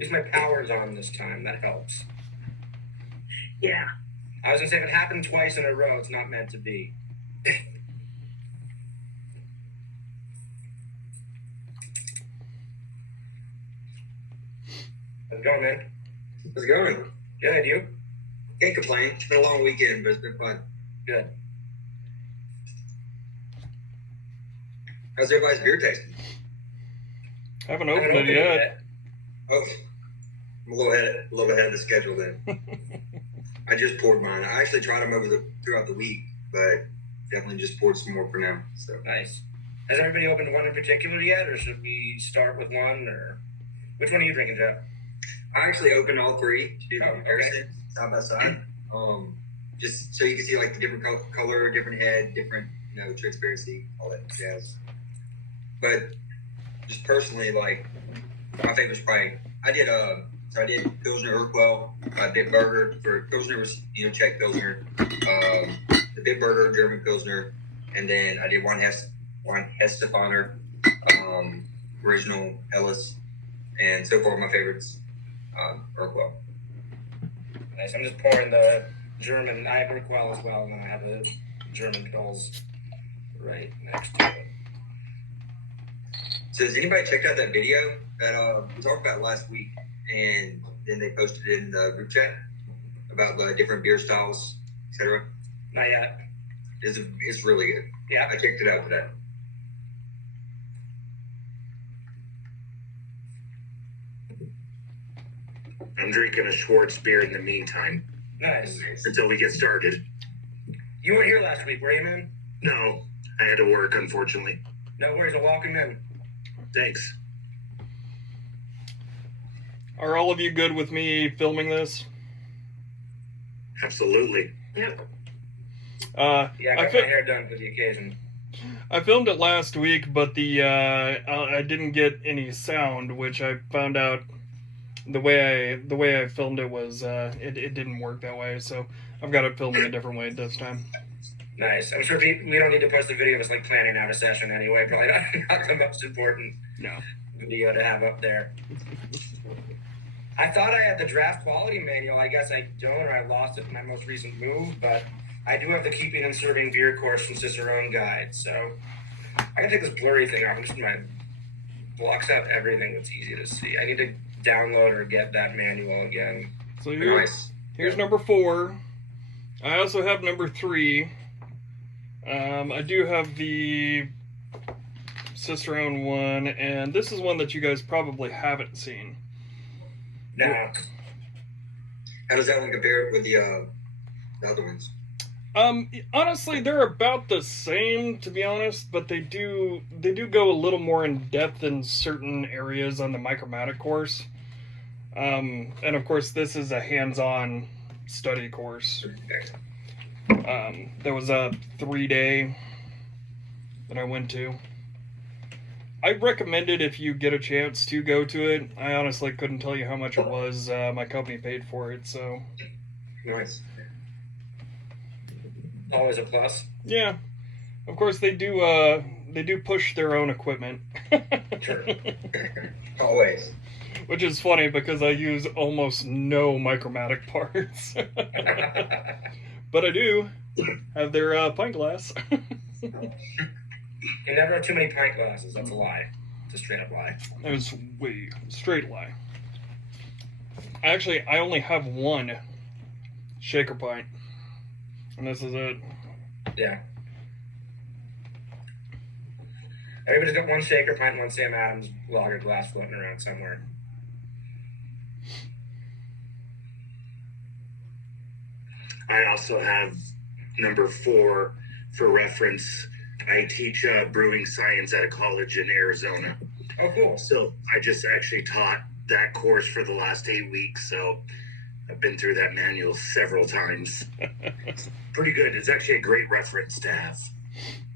least my power's on this time. That helps. Yeah. I was gonna say, if it happened twice in a row, it's not meant to be. How's it going, man? How's it going? Good, you? Can't complain. It's been a long weekend, but it's been fun. Good. How's everybody's beer tasting? Haven't opened it yet. Oh, I'm a little ahead of the schedule then. I just poured mine. I actually tried them throughout the week, but definitely just poured some more for now. So nice. Has everybody opened one in particular yet, or should we start with one? Or which one are you drinking, Jeff? I actually opened all three to do the comparison side by side, just so you can see like the different color, different head, different transparency, all that jazz. But just personally, like my favorite's probably I did Pilsner Urquell, Bitburger for Pilsner was Czech Pilsner, the Bitburger German Pilsner, and then I did one Hestefaner, original Ellis, and so far my favorites Urquell. Nice. I'm just pouring the German. I have Urquell as well, and then I have the German Pils right next to it. So has anybody checked out that video that we talked about last week, and then they posted it in the group chat about the different beer styles, etc.? Not yet. It's really good. Yeah. I checked it out today. I'm drinking a Schwartz beer in the meantime. Nice. Until we get started. You weren't here last week, were you, man? No, I had to work, unfortunately. No worries, I'll welcome in. Thanks. Are all of you good with me filming this? Absolutely. Yep. Yeah, I got my hair done for the occasion. I filmed it last week, but I didn't get any sound, which I found out the way I filmed it was it didn't work that way, so I've got it filmed a different way this time. Nice. I'm sure we don't need to post a video of us like planning out a session anyway. Probably not the most important video to have up there. I thought I had the draft quality manual. I guess I don't, or I lost it in my most recent move, but I do have the keeping and serving beer course from Cicerone guide. So I can take this blurry thing off. Blocks out everything that's easy to see. I need to download or get that manual again. So here's number 4. I also have number 3. I do have the Cicerone one, and this is one that you guys probably haven't seen. No. How does that one compare with the other ones? Honestly, they're about the same, to be honest, but they do go a little more in depth in certain areas on the Micromatic course. And of course, this is a hands-on study course. There was a 3-day that I went to. I recommend it if you get a chance to go to it. I honestly couldn't tell you how much it was. My company paid for it, so. Nice. Always a plus. Yeah. Of course, they do push their own equipment. Sure. Always. Which is funny because I use almost no Micromatic parts. But I do have their pint glass. You never have too many pint glasses. That's a lie. It's a straight up lie. That was straight lie. Actually, I only have one shaker pint. And this is it. Yeah. Everybody's got one shaker pint and one Sam Adams lager glass floating around somewhere. I also have number 4 for reference. I teach brewing science at a college in Arizona. Oh, cool. So I just actually taught that course for the last 8 weeks, so I've been through that manual several times. It's pretty good. It's actually a great reference to have.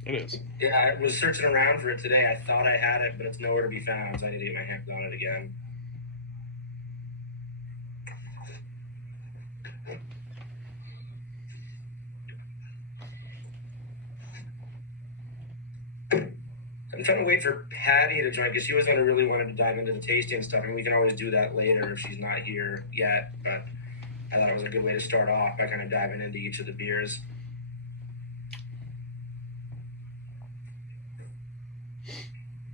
It is. Yeah, I was searching around for it today. I thought I had it, but it's nowhere to be found, so I need to get my hands on it again. trying to wait for Patty to join because she was one who really wanted to dive into the tasting stuff, and we can always do that later if she's not here yet. But I thought it was a good way to start off by kind of diving into each of the beers.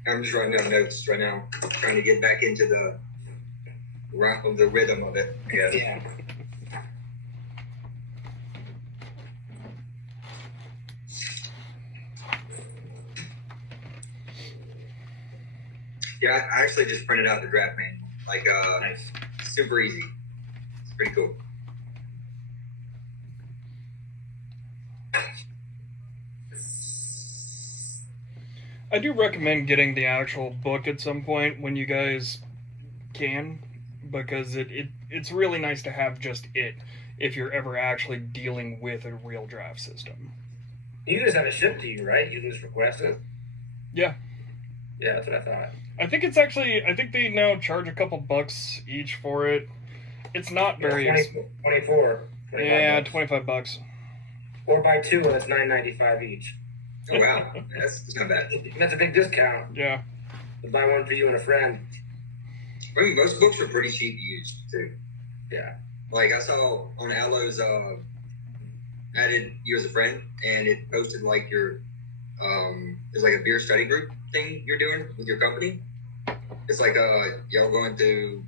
I'm just writing down notes right now, trying to get back into the rhythm of it. Yeah. Yeah, I actually just printed out the draft manual. Like, Nice. super easy. It's pretty cool. I do recommend getting the actual book at some point when you guys can, because it's really nice to have just it if you're ever actually dealing with a real draft system. You can just have it shipped to you, right? You can just request it. Yeah. Yeah, that's what I thought. I think it's actually, I think they now charge a couple bucks each for it. It's not very... 24. Yeah, bucks. $25. Or buy two and it's $9.95 each. Oh, wow. That's not bad. That's a big discount. Yeah. Buy one for you and a friend. I mean, most books are pretty cheap to use, too. Yeah. Like, I saw on Allo's, added you as a friend, and it posted, like, your, there's, like, a beer study group thing you're doing with your company. It's like, y'all going through,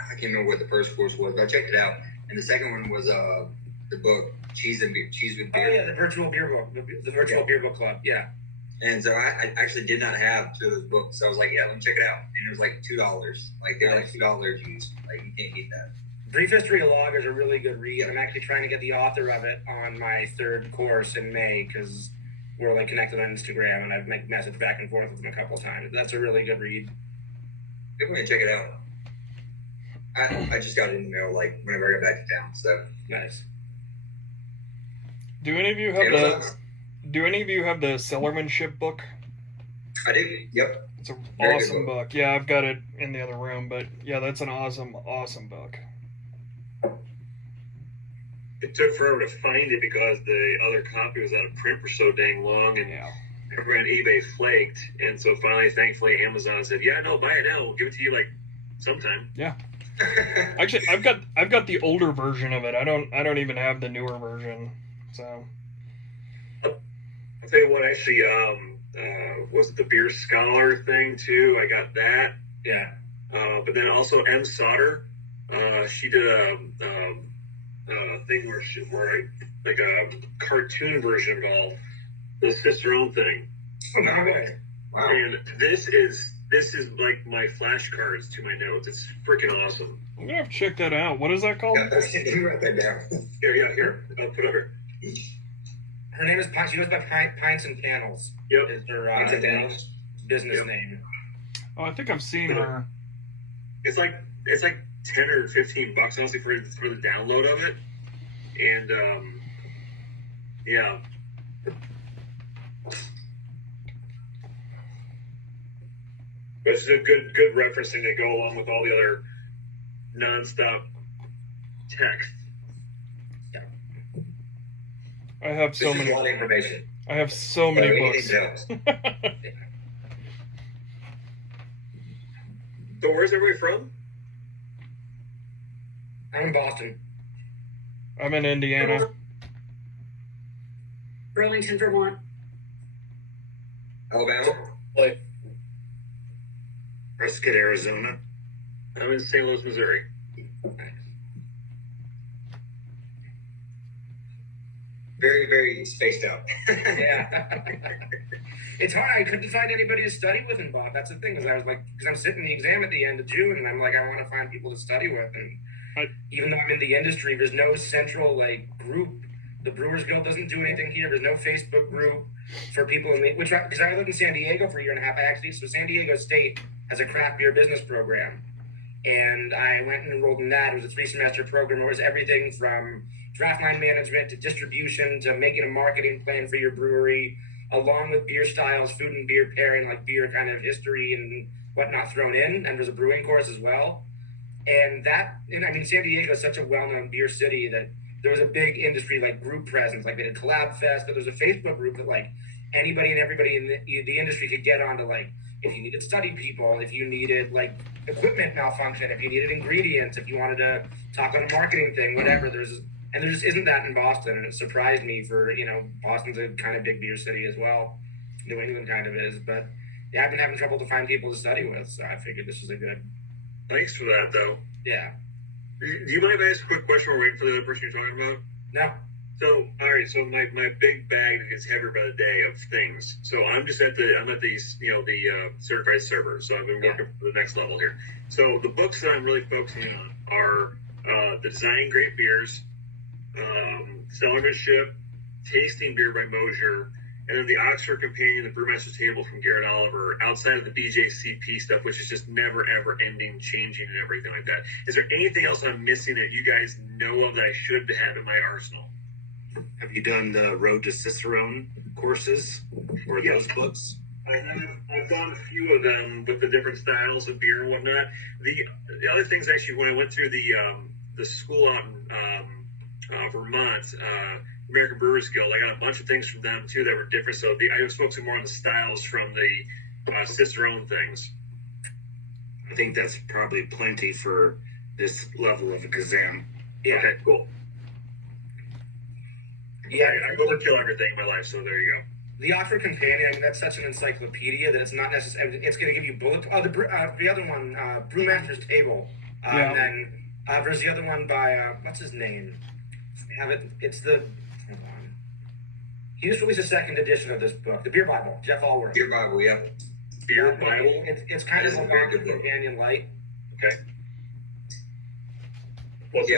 I can't remember what the first course was, but I checked it out. And the second one was, the book, Cheese with Beer. Oh, yeah, the virtual beer book, the virtual beer book club, yeah. And so I actually did not have two of those books. So I was like, yeah, let me check it out. And it was like $2. Like, they're like $2 used. Like, you can't beat that. Brief History of Lager is a really good read. I'm actually trying to get the author of it on my third course in May because we're like connected on Instagram and I've messaged back and forth with him a couple of times. That's a really good read. Definitely check it out. I just got it in the mail like whenever I got back to town. So nice. Do any of you have the Cellarmanship book? I do. Yep. It's an Very awesome book. Yeah, I've got it in the other room, but yeah, that's an awesome book. It took forever to find it because the other copy was out of print for so dang long, and everyone on eBay flaked. And so finally, thankfully, Amazon said, "Yeah, no, buy it now. We'll give it to you like sometime." Yeah. Actually, I've got the older version of it. I don't even have the newer version. So I'll tell you what. Actually, was it the Beer Scholar thing too? I got that. Yeah. But then also M. Sauter, she did a thing where like a cartoon version of all the Cicerone thing. Oh, no way. Wow. And this is like my flashcards to my notes. It's freaking awesome. I'm gonna have to check that out. What is that called? Yeah, you write that down. Here. I'll put it over. Her name is She goes by Pints and Panels. Yep. Is her business name. Oh, I think I've seen her. It's like 10 or $15 honestly for the download of it, and yeah. But it's a good referencing to go along with all the other nonstop text. Yeah. I have so many. A lot of information. I have so many books. So where's everybody from? I'm in Boston. I'm in Indiana. Burlington, Vermont. Alabama. Prescott, Arizona. I'm in St. Louis, Missouri. Very, very spaced out. Yeah. It's hard. I couldn't find anybody to study with in Bob. That's the thing, because I'm sitting the exam at the end of June, and I'm like, I want to find people to study with, and even though I'm in the industry, there's no central group. The Brewers Guild doesn't do anything here. There's no Facebook group for people because I lived in San Diego for a year and a half. So San Diego State has a craft beer business program, and I went and enrolled in that. It was a 3-semester program. It was everything from draft line management to distribution to making a marketing plan for your brewery, along with beer styles, food and beer pairing, like beer kind of history and whatnot thrown in. And there's a brewing course as well. And San Diego is such a well-known beer city that there was a big industry group presence. They did Collab Fest. There was a Facebook group that anybody and everybody in the industry could get onto, like, if you needed study people, if you needed like equipment malfunction, if you needed ingredients, if you wanted to talk on a marketing thing, whatever. There just isn't that in Boston, and it surprised me for, Boston's a kind of big beer city as well. New England kind of is, but yeah, I've been having trouble to find people to study with, so I figured this was a good. Thanks for that, though. Yeah. Do you mind if I ask a quick question while we're waiting for the other person you're talking about? No. So, all right. So my big bag gets heavier by the day of things. So I'm at the certified server. So I've been working for the next level here. So the books that I'm really focusing on are the Designing Great Beers, Cellarmanship, Tasting Beer by Mosier, and then the Oxford Companion, the Brewmaster's Table from Garrett Oliver, outside of the BJCP stuff, which is just never, ever ending, changing, and everything like that. Is there anything else I'm missing that you guys know of that I should have in my arsenal? Have you done the Road to Cicerone courses or those books? I've done a few of them with the different styles of beer and whatnot. The other things, actually, when I went through the school out in Vermont, American Brewers Guild, I got a bunch of things from them too that were different. So I was focusing more on the styles from the Cicerone things. I think that's probably plenty for this level of exam. Yeah. Okay, cool. Yeah, I've overkill everything in my life, so there you go. The Oxford Companion, I mean, that's such an encyclopedia that it's not necessarily. It's going to give you bullet. Oh, the other one, Brewmaster's Table. And then there's the other one by what's his name? I have it. It's the. Hold on. He just released a second edition of this book, the Beer Bible. Jeff Allworth. Beer Bible, yep. Beer Bible. It's kind of a like very Oxford good book. Companion light. Okay.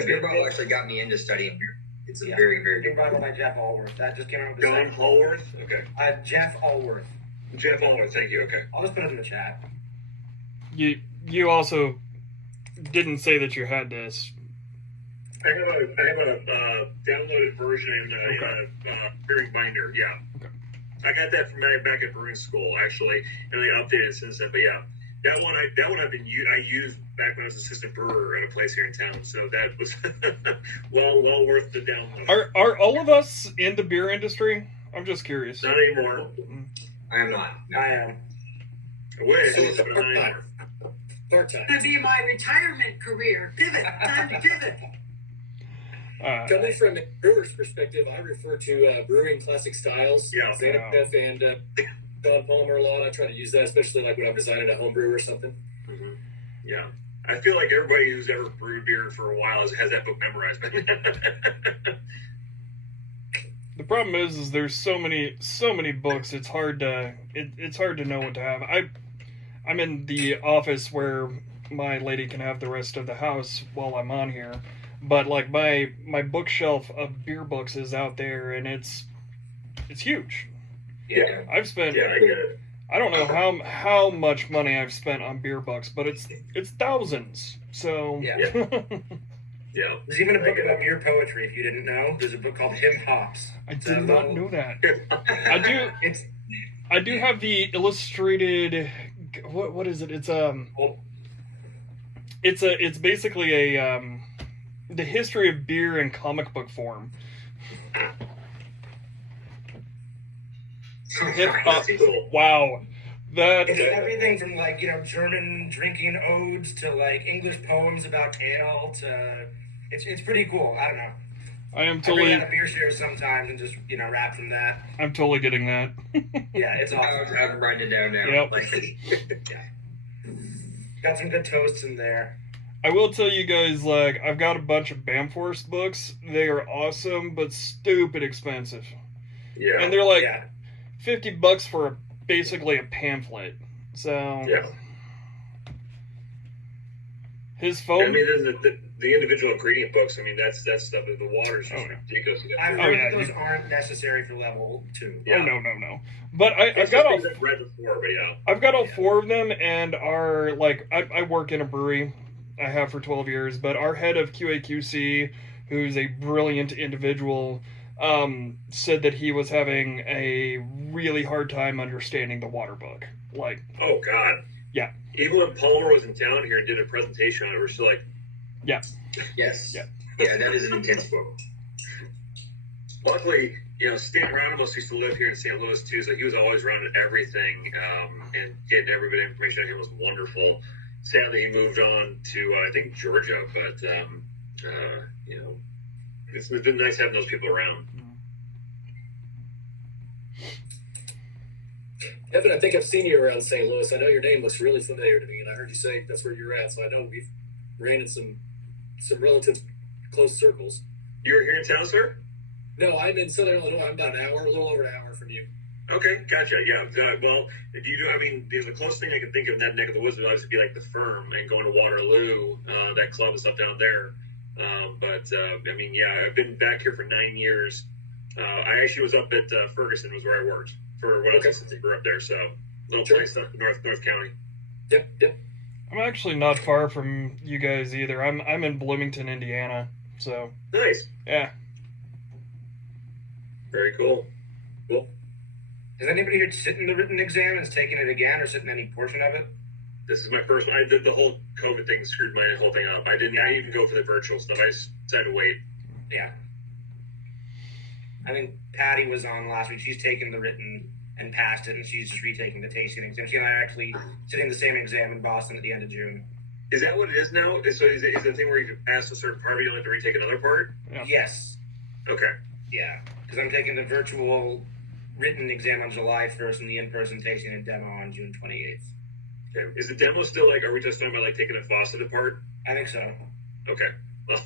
Beer Bible actually got me into studying beer. It's a very, very Beer good Bible book. by Jeff Allworth. That just came out with the John second. Hallworth? Okay. Jeff Allworth. Jeff Hallworth, thank you. Okay. I'll just put it in the chat. You also didn't say that you had this. I have a downloaded version in a brewing binder. Yeah. Okay. I got that from back at brewing school actually, and they updated it since then. But yeah, that one I used back when I was assistant brewer at a place here in town. So that was well worth the download. Are all of us in the beer industry? I'm just curious. Not anymore. I am not. I am. I wish, So but not anymore. Part-time. Gonna be my retirement career. Pivot. Time to pivot. Coming from a brewer's perspective, I refer to brewing classic styles. Yeah. Xanath and Don Palmer a lot. I try to use that, especially like when I'm designing a home brew or something. Mm-hmm. Yeah. I feel like everybody who's ever brewed beer for a while has that book memorized. The problem is there's so many books. It's hard to know what to have. I'm in the office where my lady can have the rest of the house while I'm on here, but like my bookshelf of beer books is out there, and it's huge. Yeah. I've spent. Yeah, I get it. I don't know how much money I've spent on beer books, but it's thousands. So Yeah. Yeah. There's even a book about beer poetry, if you didn't know. There's a book called Hymn Hops. I did not know that. I do. It's I do have the illustrated. What is it? It's basically a the history of beer in comic book form. Wow, that it's everything from like German drinking odes to like English poems about ale to it's pretty cool. I don't know. I am I bring totally. out a beer share sometimes and just rap from that. I'm totally getting that. Yeah, it's awesome. I'm writing it down now. Yep. Got some good toasts in there. I will tell you guys, like, I've got a bunch of Bamforst books. They are awesome, but stupid expensive. Yeah. And they're like Yeah. $50 for basically a pamphlet. So Yeah. his I phone. mean, the individual ingredient books. I mean, that's stuff. The water is just ridiculous. I've Oh, heard yeah, those aren't necessary for level 2. Yeah. Oh no. But I've got all. I've read before, but yeah. I've got all 4 of them, and are like I work in a brewery. I have for 12 years, but our head of QA/QC, who's a brilliant individual, said that he was having a really hard time understanding the water book. Like, Oh God. Yeah. Even when Palmer was in town here and did a presentation on it, we're still like, yeah, Yes. Yeah. Yeah, that is an intense book. Luckily, Stan Ramos used to live here in St. Louis too, so he was always around everything, and getting every bit of information on him was wonderful. Sadly, he moved on to I think Georgia, but it's been nice having those people around. Evan, I think I've seen you around St. Louis. I know your name looks really familiar to me, and I heard you say that's where you're at, so I know we've ran in some relative close circles. You're here in town, sir? No, I'm in Southern Illinois. I'm about a little over an hour from you. Okay, gotcha. Yeah. Well, if you do, the closest thing I can think of in that neck of the woods would obviously be like the Firm and going to Waterloo. That club is up down there. I've been back here for 9 years. I actually was up at Ferguson, was where I worked for when I was since I grew up there. So little place up in North County. Yep. I'm actually not far from you guys either. I'm in Bloomington, Indiana. So nice. Yeah. Very cool. Cool. Has anybody here sitting the written exam and has taken it again or sitting any portion of it? This is my first one. The whole COVID thing screwed my whole thing up. I didn't even go for the virtual stuff. I just decided to wait. Yeah. I think Patty was on last week. She's taken the written and passed it, and she's just retaking the tasting exam. She and I are actually sitting the same exam in Boston at the end of June. Is that what it is now? So is it the thing where you pass a certain part, but you don't have to retake another part? Yeah. Yes. Okay. Yeah, because I'm taking the virtual written exam on July 1st and the in-person tasting and demo on June 28th. Okay. Is the demo still are we just talking about taking a faucet apart? I think so. Okay. Well,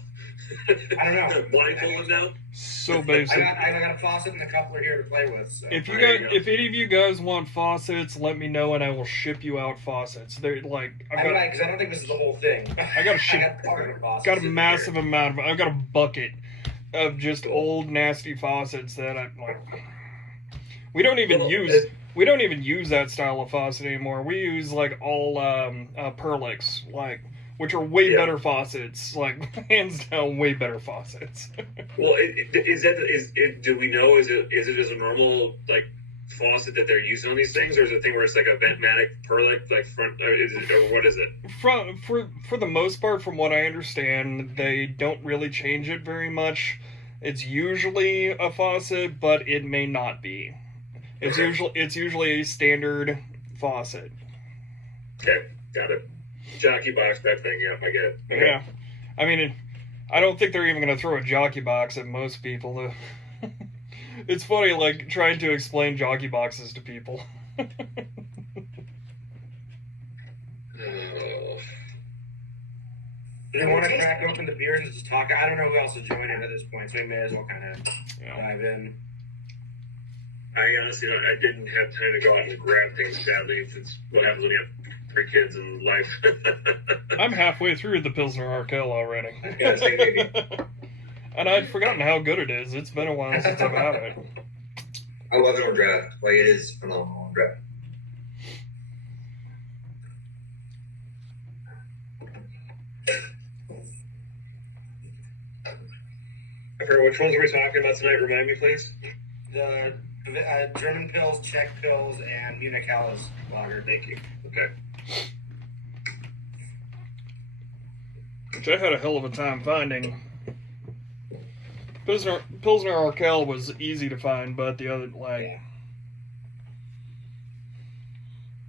I don't know. Blindfolded now? So basic. I got a faucet and a coupler here to play with. So. If any of you guys want faucets, let me know and I will ship you out faucets. They're like because I don't think this is the whole thing. I got to ship. Got a massive amount of. I've got a bucket of just old nasty faucets that I like. We don't even use that style of faucet anymore. We use like all Perlix, which are way better faucets, hands down way better faucets. Well, do we know, is it just a normal faucet that they're using on these things, or is it a thing where it's like a Ventmatic Perlic front, or what is it? For the most part, from what I understand, they don't really change it very much. It's usually a faucet, but it may not be. It's usually a standard faucet. Okay, got it. Jockey box, that thing, yeah, I get it. Okay. Yeah. I mean, I don't think they're even going to throw a jockey box at most people. It's funny, trying to explain jockey boxes to people. Do they want to crack open the beers and just talk? I don't know who else is joining at this point, so we may as well kind of dive in. I honestly, I didn't have time to go out and grab things, sadly. It's what happens when you have 3 kids in life. I'm halfway through the Pilsner Urquell already. Yeah, same maybe. And I'd forgotten how good it is. It's been a while since I've had it. I love it on draft. It is phenomenal on draft. I forget which ones are we talking about tonight. Remind me, please. The German Pils, Czech Pils, and Munich Helles lager. Thank you. Okay. Which I had a hell of a time finding. Pilsner Urquell was easy to find, but the other, I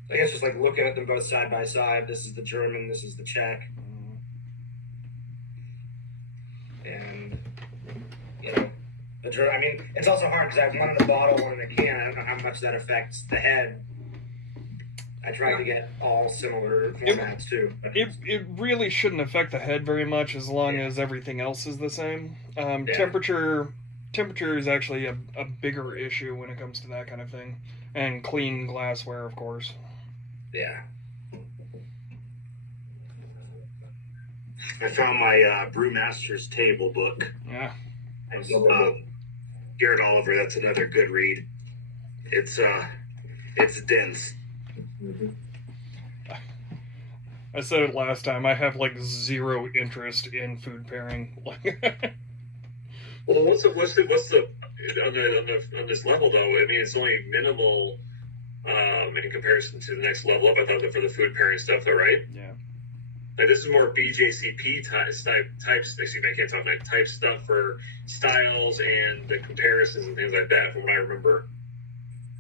guess just looking at them both side by side. This is the German, this is the Czech. And, it's also hard because I have one in a bottle, one in a can. I don't know how much that affects the head. I tried to get all similar formats too. It really shouldn't affect the head very much as long as everything else is the same. Temperature is actually a bigger issue when it comes to that kind of thing. And clean glassware, of course. Yeah. I found my Brewmaster's Table book. Yeah. Garrett Oliver, that's another good read. It's dense. Mm-hmm. I said it last time. I have zero interest in food pairing. Well, what's the on this level though? I mean, it's only minimal in comparison to the next level up. I thought that for the food pairing stuff, though, right? Yeah. Like this is more BJCP types. Excuse me, I can't talk like type stuff for styles and the comparisons and things like that. From what I remember.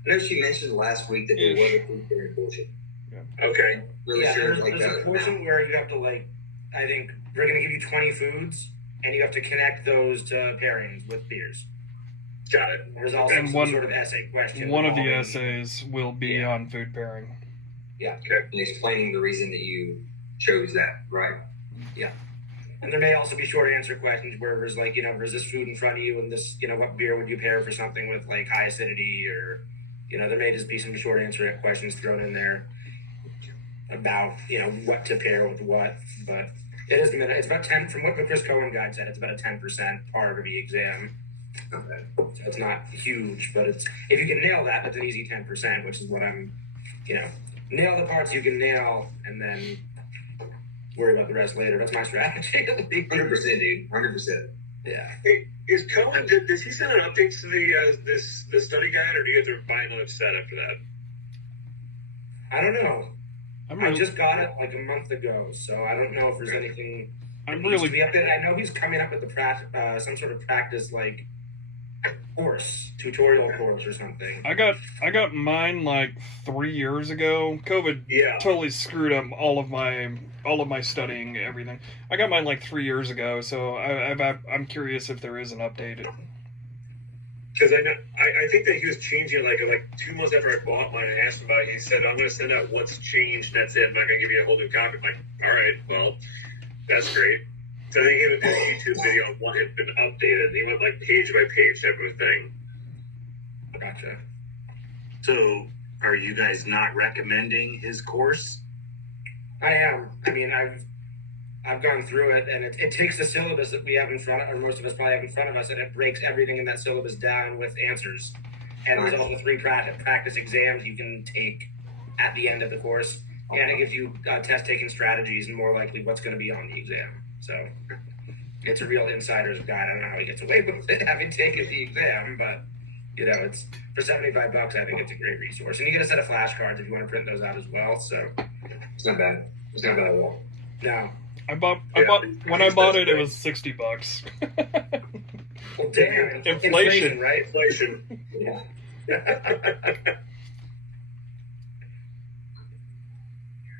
I know she mentioned last week that there was a food pairing portion. Yeah. Okay. Really yeah, sure. there's a portion where you have to I think we're going to give you 20 foods, and you have to connect those to pairings with beers. Got it. There's also some sort of essay question. One of the essays will be on food pairing. Yeah. Okay. And explaining the reason that you chose that, right? Yeah. And there may also be short answer questions where there's there's this food in front of you, and this, what beer would you pair for something with high acidity, or, there may just be some short answer questions thrown in there about, what to pair with what. But it's about 10, from what the Chris Cohen guide said, it's about a 10% part of the exam. Okay. So it's not huge, but if you can nail that, that's an easy 10%, which is what I'm, nail the parts you can nail, and then worry about the rest later. That's my strategy. 100%, dude. 100%. Yeah. Hey, is Cohen? Does he send an update to the study guide, or do you have to buy another set after that? I don't know. I just got it a month ago, so I don't know if there's anything. I'm really. To be updated. I know he's coming up with some sort of practice tutorial course or something. I got mine 3 years ago. COVID totally screwed up all of my studying, everything. I got mine 3 years ago, so I'm curious if there is an update. Because I think that he was changing like 2 months after I bought mine. I asked him about it. He said, "I'm going to send out what's changed. That's it. I'm not going to give you a whole new copy." I'm like, "All right, well, that's great." So I think he did a YouTube video on what had been updated. He went page by page type of thing. Gotcha. So, are you guys not recommending his course? I am. I mean, I've gone through it, and it takes the syllabus that we have in front of, or most of us probably have in front of us, and it breaks everything in that syllabus down with answers. And there's also 3 practice exams you can take at the end of the course, and it gives you test-taking strategies and more likely what's going to be on the exam. So it's a real insider's guide. I don't know how he gets away with it, having taken the exam, but it's for $75. I think it's a great resource, and you get a set of flashcards if you want to print those out as well. So it's not bad. It's not bad at all. No. When I bought it, it was $60. Well, damn. Inflation, right? Inflation. Yeah.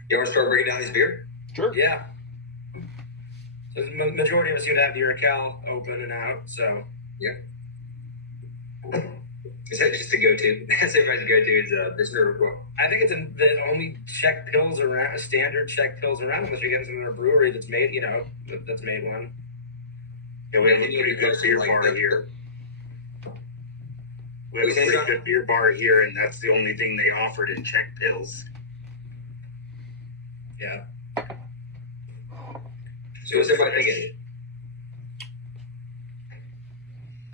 You want to start breaking down this beer? Sure. Yeah. So the majority of us would have the Urquell open and out, so. Yeah. Is that just a go-to? That's everybody's go-to is this Urquell. I think it's the only Czech pills around, standard Czech pills around, unless you're getting something in a brewery that's made, that's made one. Yeah, we have a pretty good beer bar here. We have a pretty good beer bar here, and that's the only thing they offered in Czech pills. Yeah. So what's everybody thinking?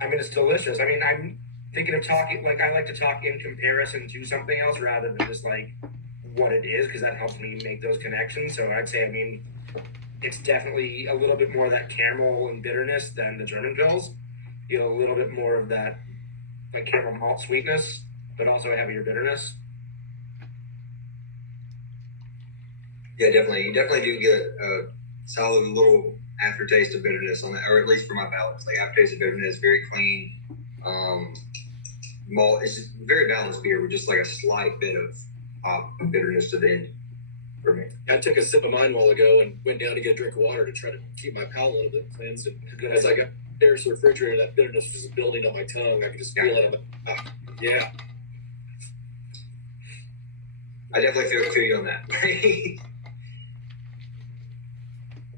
I mean, it's delicious. I mean, I'm thinking of talking, I like to talk in comparison to something else rather than just what it is, because that helps me make those connections. So I'd say, it's definitely a little bit more of that caramel and bitterness than the German pills. A little bit more of that caramel malt sweetness, but also a heavier bitterness. Yeah, definitely. You definitely do get a solid little aftertaste of bitterness on that, or at least for my palate. It's aftertaste of bitterness, very clean. Malt. It's just very balanced beer with just a slight bit of bitterness to the end for me. I took a sip of mine a while ago and went down to get a drink of water to try to keep my palate a little bit cleansed. And as I got there to the refrigerator, that bitterness was building on my tongue. I could just feel it. Yeah. I definitely feel you on that.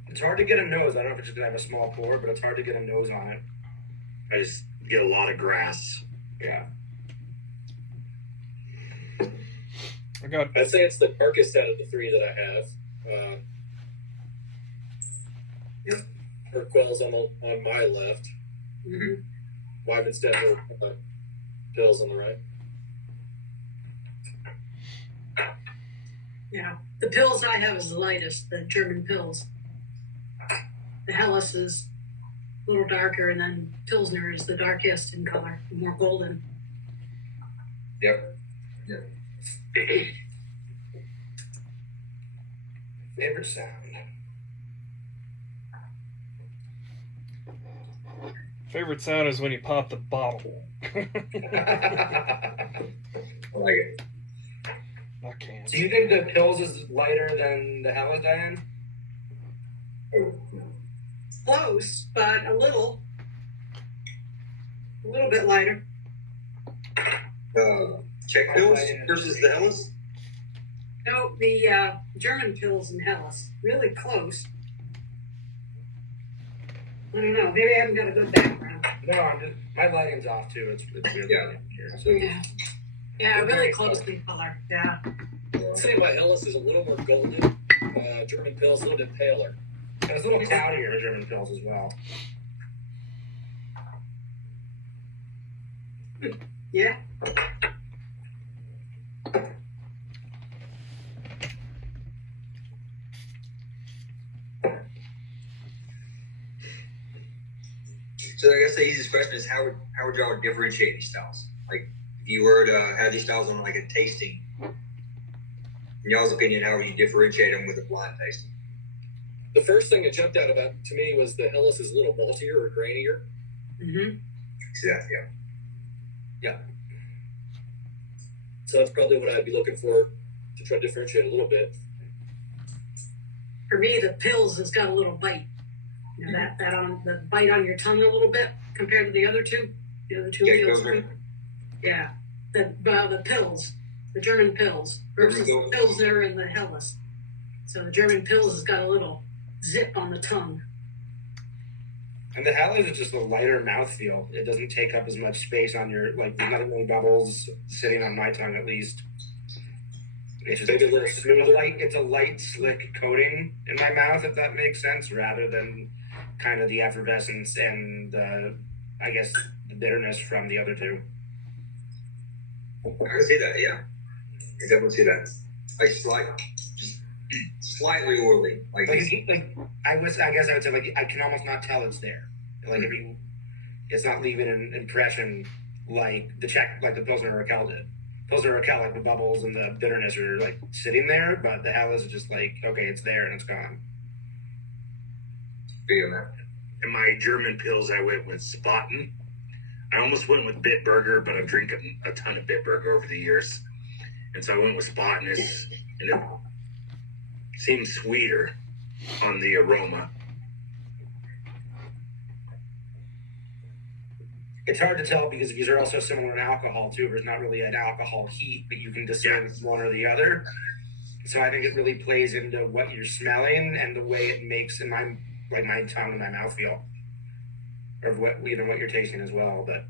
It's hard to get a nose. I don't know if it's just because I have a small pour, but it's hard to get a nose on it. I just get a lot of grass. Yeah. I'd say it's the darkest out of the 3 that I have. Urquell's on my left. Mm-hmm. Weibenstedt pills on the right. Yeah. The pills I have is the lightest, the German pills. The Helles is a little darker, and then Pilsner is the darkest in color, more golden. Yep. Favorite sound. Favorite sound is when you pop the bottle. I like it. I can't. Do you think the pills is lighter than the Helles, Diane? Close, but a little bit lighter. Czech pills versus the Helles? No, the German pills in Hellas. Really close. I don't know. Maybe I haven't got a good background. No, I'm just, my lighting's off too. It's weird. Yeah. Here, so. Yeah, really close in color. Yeah. I'd say my Hellas is a little more golden. German pills a little bit paler. It's a little cloudier, German pills as well. Yeah. So I guess the easiest question is how would y'all differentiate these styles? Like if you were to have these styles on like a tasting, in y'all's opinion, how would you differentiate them with a blind tasting? The first thing that jumped out about to me was the Hellas is a little maltier or grainier. Mm-hmm. Exactly. Yeah. So that's probably what I'd be looking for to try to differentiate a little bit. For me, the pills has got a little bite. You know, that on the bite on your tongue a little bit compared to the other two. The other two pills. Yeah. The pills, the German pills versus the Pilsner and the Helles. So the German pills has got a little zip on the tongue. And the Helles is just a lighter mouthfeel. It doesn't take up as much space on your, like, nothing really bubbles sitting on my tongue at least. It's just Maybe a little smoother. It's a light, slick coating in my mouth, if that makes sense, rather than kind of the effervescence and, I guess, the bitterness from the other two. I can see that, yeah. I definitely see that. Like just slightly oily. I guess I would say, like, I can almost not tell it's there. Like, it's not leaving an impression like the Pilsner Raquel did. Pilsner Raquel, like, the bubbles and the bitterness are, like, sitting there, but the Helles is just like, okay, it's there and it's gone. In my German pills, I went with Spaten. I almost went with Bitburger, but I've drinking a ton of Bitburger over the years. And so I went with Spaten, and it seems sweeter on the aroma. It's hard to tell because these are also similar in alcohol too. There's not really an alcohol heat, but you can discern one or the other. So I think it really plays into what you're smelling and the way it makes in my tongue and my mouthfeel, or what you're tasting as well. But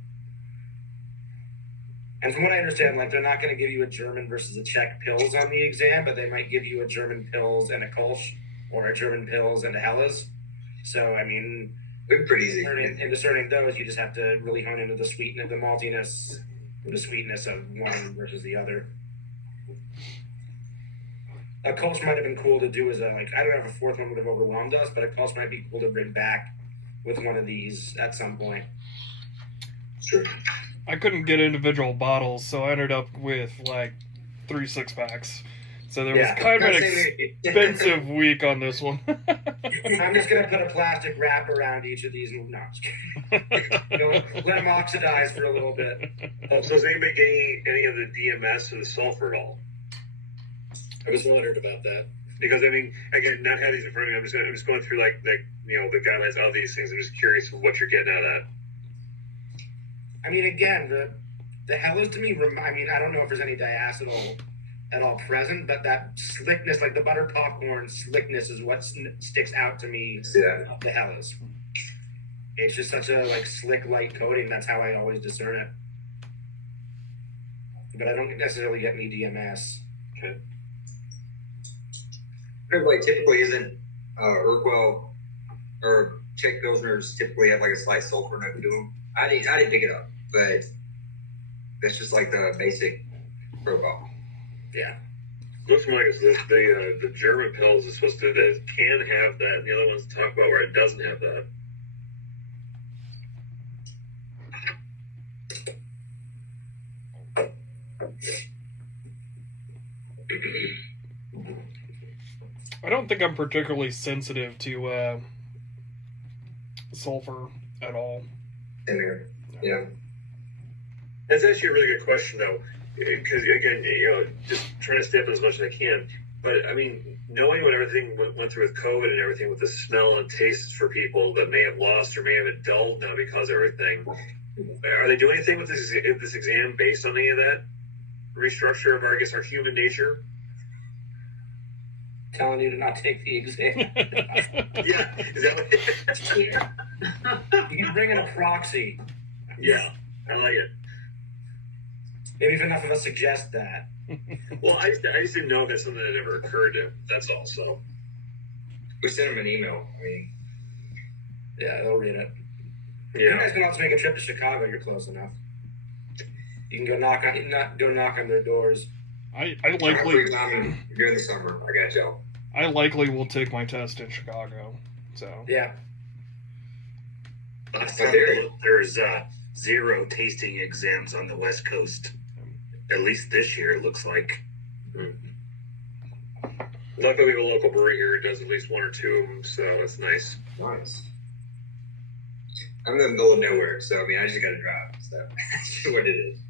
and from what I understand, like, they're not going to give you a German versus a Czech pills on the exam, but they might give you a German pills and a Kolsch, or a German pills and a Helles. So I mean, they're pretty easy. In discerning those, you just have to really hone into the sweetness, the maltiness, or the sweetness of one versus the other. A Kolsch might have been cool to do as I don't know if a fourth one would have overwhelmed us, but a Kolsch might be cool to bring back with one of these at some point. Sure. I couldn't get individual bottles, so I ended up with like 3 6-packs. So there was kind of an expensive week on this one. I'm just going to put a plastic wrap around each of these. No, let them oxidize for a little bit. So is anybody getting any of the DMS or the sulfur at all? I was wondering about that. Because, I mean, again, not having these in front of me, I'm just going through, like the guidelines of these things. I'm just curious what you're getting out of that. I mean, again, the Helles to me, I don't know if there's any diacetyl at all present, but that slickness, like the butter popcorn slickness, is what sticks out to me. Yeah. The Helles. It's just such a slick, light coating. That's how I always discern it. But I don't necessarily get any DMS. Okay. Typically isn't Urquell or Czech Pilsners typically have like a slight sulfur note to them. I didn't pick it up, but that's just like the basic profile. Yeah. Looks like the German pills is supposed to can have that, and the other ones talk about where it doesn't have that. I don't think I'm particularly sensitive to sulfur. at all. Yeah. That's actually a really good question, though, because again, just trying to stay up as much as I can. But I mean, knowing what everything went through with COVID and everything, with the smell and tastes for people that may have lost or may have it dulled now because of everything, are they doing anything with this exam based on any of that restructure of, I guess, our human nature? Telling you to not take the exam. Yeah, is that what? You can bring in a proxy. Yeah, I like it. Maybe if enough of us suggest that. Well, I just didn't know if that's something that ever occurred to him. That's all. So we sent him an email. I mean, yeah, they'll read it. Yeah. You guys can also make a trip to Chicago. You're close enough. You can go knock on their doors. I likely during the summer. I got y'all. I likely will take my test in Chicago. So yeah. There's 0 tasting exams on the West Coast. At least this year, it looks like. Luckily, we have a local brewery here. It does at least 1 or 2 of them, so that's nice. Nice. I'm in the middle of nowhere, so I mean, I just got to drive. So that's what it is.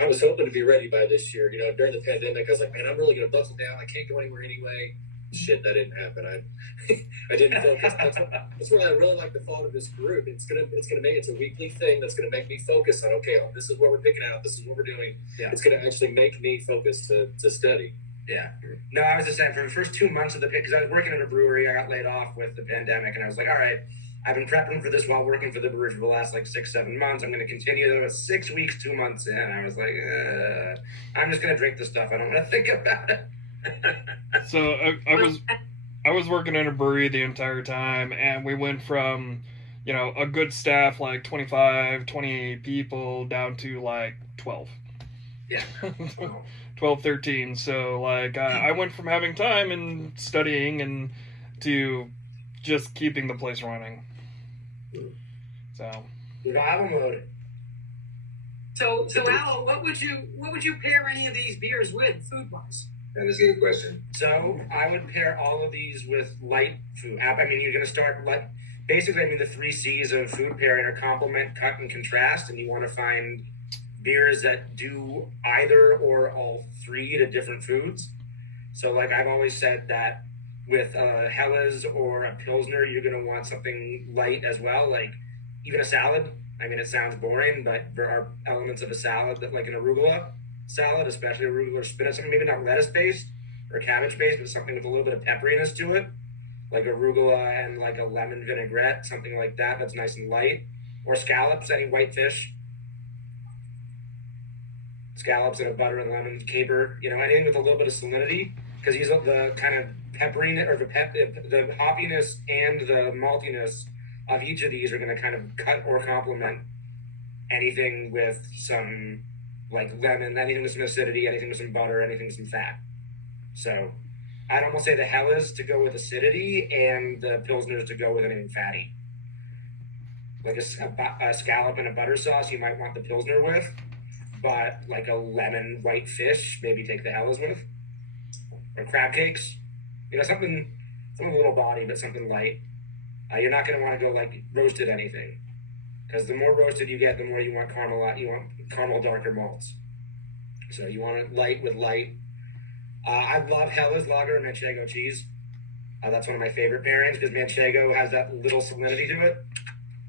I was hoping to be ready by this year. During the pandemic, I was like, man, I'm really going to buckle down. I can't go anywhere anyway. Shit, that didn't happen. I didn't focus. That's why I really like the thought of this group. It's gonna make it's a weekly thing that's gonna make me focus on this is what we're picking out. This is what we're doing. Yeah. It's gonna actually make me focus to study. Yeah. No, I was just saying for the first 2 months of because I was working at a brewery, I got laid off with the pandemic, and I was like, all right, I've been prepping for this while working for the brewery for the last 6-7 months. I'm going to continue. That was 6 weeks, 2 months in. I was like, I'm just going to drink the stuff. I don't want to think about it. So I was working in a brewery the entire time, and we went from, a good staff, 25, 20 people, down to 12. Yeah. 12, 13. So I went from having time and studying and to just keeping the place running. So. Survival mode. So Al, what would you pair any of these beers with, food-wise? That is a good question. So I would pair all of these with light food. I mean, you're going to start basically. The 3 C's of food pairing are complement, cut, and contrast, and you want to find beers that do either or all 3 to different foods. So I've always said that with Helles or a Pilsner, you're going to want something light as well, even a salad. I mean, it sounds boring, but there are elements of a salad that, like an arugula salad, especially arugula or spinach, maybe not lettuce-based or cabbage-based, but something with a little bit of pepperiness to it, like arugula and a lemon vinaigrette, something like that that's nice and light. Or scallops, any white fish. Scallops and a butter and lemon caper, anything with a little bit of salinity, because these are the kind of pepperiness or the hoppiness and the maltiness of each of these are going to kind of cut or complement anything with some lemon, anything with some acidity, anything with some butter, anything with some fat. So I'd almost say the Helles to go with acidity and the Pilsners to go with anything fatty. A scallop and a butter sauce, you might want the Pilsner with, but a lemon white fish, maybe take the Helles with. Or crab cakes. Something a little body, but something light. You're not going to want to go roasted anything. Because the more roasted you get, the more you want caramel darker malts. So you want it light with light. I love Helles lager and Manchego cheese. That's one of my favorite pairings because Manchego has that little salinity to it.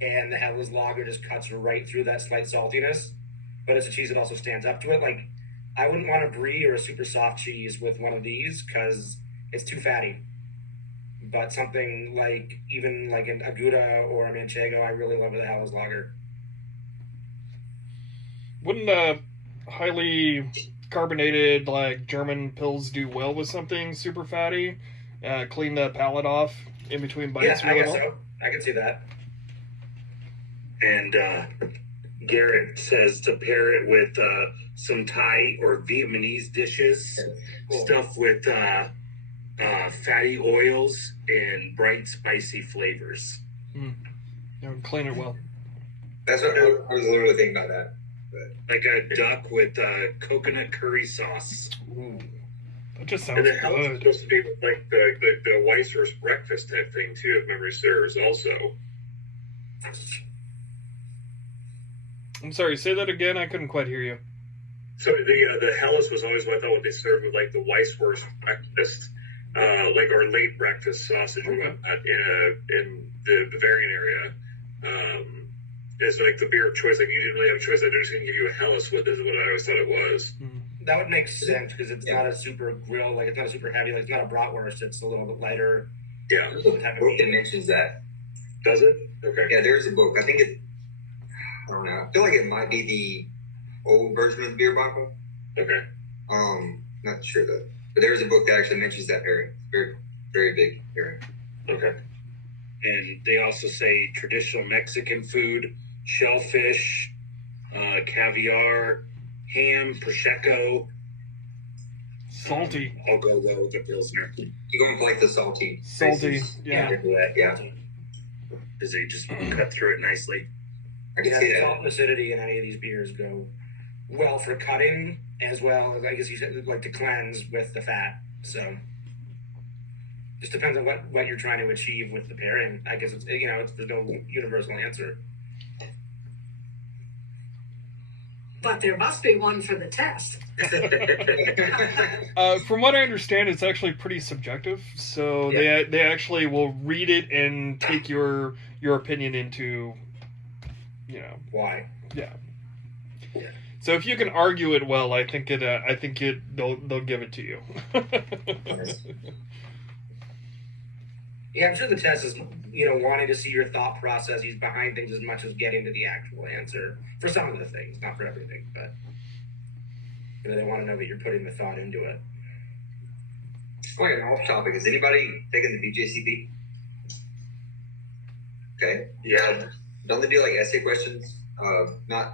And the Helles lager just cuts right through that slight saltiness. But it's a cheese that also stands up to it. I wouldn't want a brie or a super soft cheese with one of these because it's too fatty. But something even an Aguda or a Manchego, I really love the Helles lager. Wouldn't highly carbonated German pills do well with something super fatty? Clean the palate off in between bites. Yeah, I guess so. I can see that. And Garrett says to pair it with some Thai or Vietnamese dishes, stuff with fatty oils and bright, spicy flavors. Clean it well. That's what I was literally thinking about that. Like a duck with coconut curry sauce. Ooh. That just sounds And the house is good. supposed to be like the Weisswurst breakfast type thing too, if memory serves. Also, I'm sorry, say that again. I couldn't quite hear you. so the Helles was always what I thought what they served with like the Weisswurst breakfast, like or late breakfast sausage or whatnot in the Bavarian area. It's like the beer of choice. Like you didn't really have a choice. They're just going to give you a Helles with is what I always thought it was. That would make sense because it's not a super grill, like it's not a super heavy, like it's not a bratwurst. It's a little bit lighter. Yeah, book that mentions that. Does it? Okay. Yeah, there's a book. I think it. I don't know. I feel like it might be the old version of the beer bottle. Okay. Not sure though. But there's a book that actually mentions that pairing. Very, very big pairing. Okay. And they also say traditional Mexican food, shellfish, caviar, ham, prosecco. Salty. All go well with the Pilsner. You going for like the salty? Salty, bases. yeah. Yeah. Because they just cut through it nicely. I can see Salt that. and acidity in any of these beers go well for cutting as well. I guess you said like to cleanse with the fat. So just depends on what you're trying to achieve with the pairing. I guess it's there's no universal answer. But there must be one for the test. From what I understand, it's actually pretty subjective. So they actually will read it and take your opinion into, Why? Yeah. So if you can argue it well, I think they'll give it to you. Yeah, I'm sure the test is, wanting to see your thought processes behind things as much as getting to the actual answer for some of the things, not for everything, but they want to know that you're putting the thought into it. Like an off topic, is anybody taking the BJCP? Okay. Yeah. Don't they do like essay questions? Not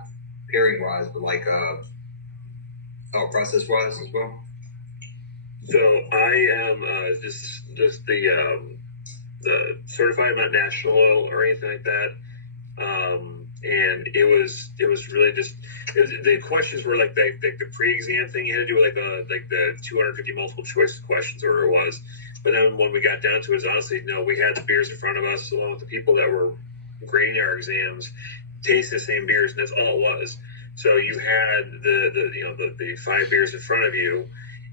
pairing wise, but like thought process wise as well. So I am just the certified, not national or anything like that. And it was really just the questions were like the pre-exam thing. You had to do like the 250 multiple choice questions or it was. But then when we got down to it, was honestly, we had the beers in front of us along with the people that were grading our exams, taste the same beers, and that's all it was. So you had the 5 beers in front of you,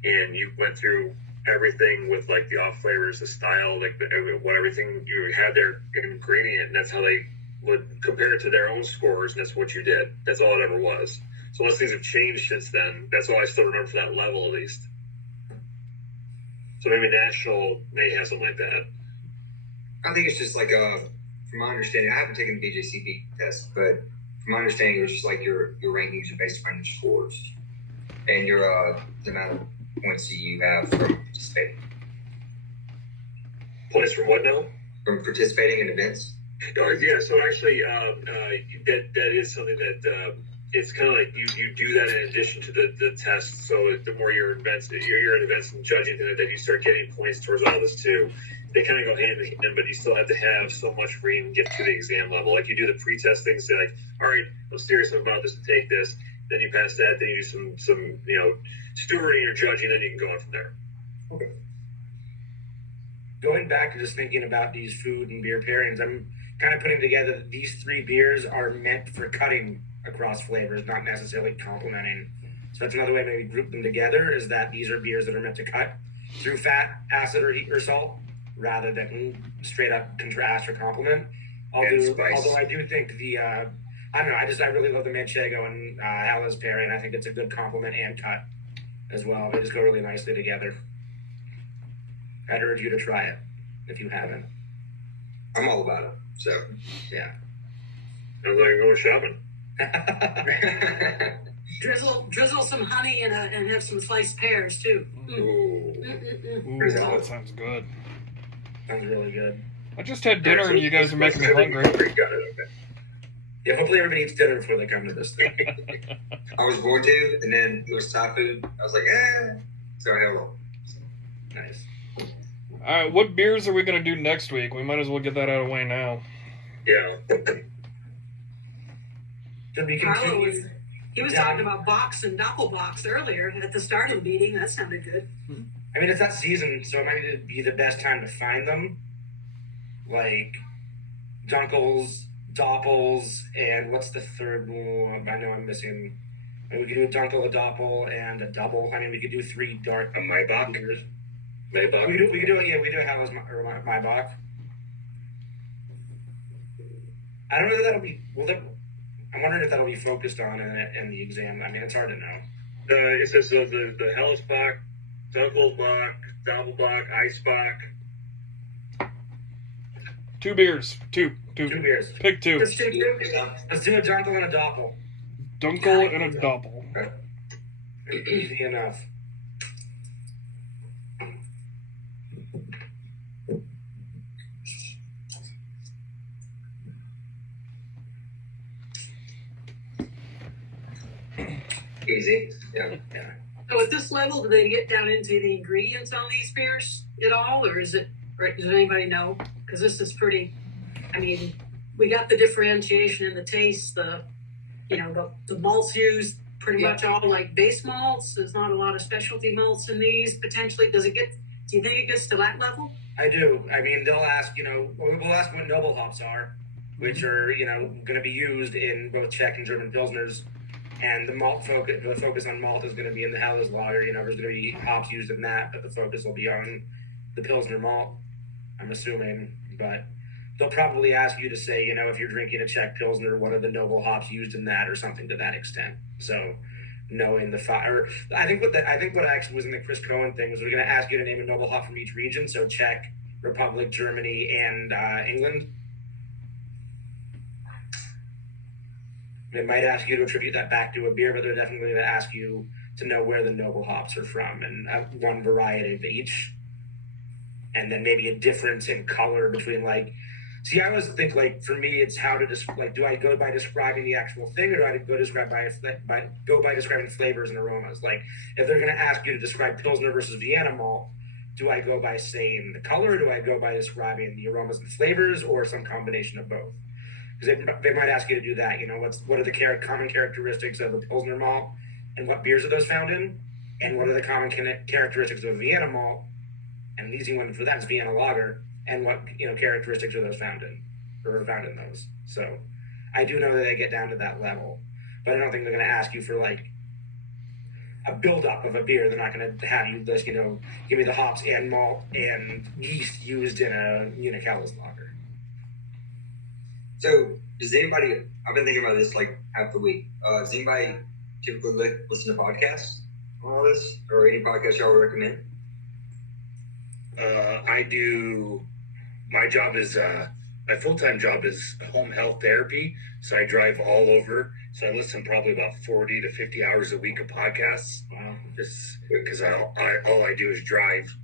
and you went through everything with like the off flavors, the style, like what everything you had there in gradient, and that's how they would compare it to their own scores, and that's what you did. That's all it ever was. So unless things have changed since then, that's all I still remember for that level at least. So maybe national may have something like that. I think it's just like from my understanding, I haven't taken the BJCP test, but from my understanding, it's just like your rankings are based on your scores and your the amount of points that you have from participating. Points from what now? From participating in events. Yeah, so actually, that is something that it's kind of like you do that in addition to the test. So the more you're in events and judging, that you start getting points towards all this too. They kind of go hand in hand, but you still have to have so much for you to get to the exam level. Like you do the pre-test thing, say like, all right, I'm serious about this and take this. Then you pass that, then you do some stewarding or judging, then you can go on from there. Okay. Going back to just thinking about these food and beer pairings, I'm kind of putting together that these 3 beers are meant for cutting across flavors, not necessarily complementing. So that's another way maybe group them together, is that these are beers that are meant to cut through fat, acid, or heat or salt, rather than straight up contrast or complement. Although I do think the I really love the Manchego and Helles pairing. I think it's a good complement and cut as well. They just go really nicely together. I'd urge you to try it if you haven't. I'm all about it. So yeah. Sounds like going shopping. Drizzle some honey and have some sliced pears too. Ooh, that sounds good. Sounds really good. I just had dinner and you guys are making me hungry. Yeah, hopefully everybody eats dinner before they come to this thing. I was going to, and then it was Thai food. I was like, so I had one. Nice. All right, what beers are we going to do next week? We might as well get that out of the way now. Yeah. Should we continue? He was talking about box and doppelbox earlier at the start of the meeting. That sounded good. I mean, it's that season, so it might be the best time to find them. Like Dunkels, Doppels, and what's the third one? I know I'm missing. We could do a Dunkel, a Doppel, and a double. I mean, we could do 3 dark. A Maybach? Maybach? We could do it, yeah, we do have as Maybach. I don't know if that'll be. I'm wondering if that'll be focused on in the exam. I mean, it's hard to know. It says the Hellesbach, Dunkelbach, Doppelbach, Eisbach. 2 beers. Two. 2 beers. Pick 2. Let's do Let's do a Dunkel and a Doppel. Dunkel and a Doppel. Easy enough. Easy. Yeah. So at this level, do they get down into the ingredients on these beers at all, or is it? Or does anybody know? Because this is pretty. I mean, we got the differentiation in the taste. The malts used pretty much all like base malts. There's not a lot of specialty malts in these. Potentially, do you think it gets to that level? I do. I mean, they'll ask. We'll ask what noble hops are, which are going to be used in both Czech and German pilsners. And the focus on malt is going to be in the Helles lager. There's going to be hops used in that, but the focus will be on the Pilsner malt, I'm assuming. But they'll probably ask you to say, if you're drinking a Czech Pilsner, what are the noble hops used in that, or something to that extent. So knowing I think what actually was in the Chris Cohen thing was we're going to ask you to name a noble hop from each region. So Czech, Republic, Germany, and England. They might ask you to attribute that back to a beer, but they're definitely going to ask you to know where the noble hops are from and one variety of each. And then maybe a difference in color between I always think for me, it's how to do I go by describing the actual thing, or do I go by describing flavors and aromas? Like if they're going to ask you to describe Pilsner versus Vienna malt, do I go by saying the color, or do I go by describing the aromas and flavors, or some combination of both? Because they might ask you to do that. What are the common characteristics of a Pilsner malt, and what beers are those found in? And what are the common characteristics of a Vienna malt? And the easy one for that is Vienna lager. And what characteristics are those found in those? So I do know that they get down to that level, but I don't think they're going to ask you for a buildup of a beer. They're not going to have you just give me the hops and malt and yeast used in a Munich Helles lager. So, does anybody? I've been thinking about this half the week. Does anybody typically listen to podcasts on all this, or any podcast y'all would recommend? I do. My job is my full-time job is home health therapy, so I drive all over. So I listen probably about 40 to 50 hours a week of podcasts. Just because all I do is drive.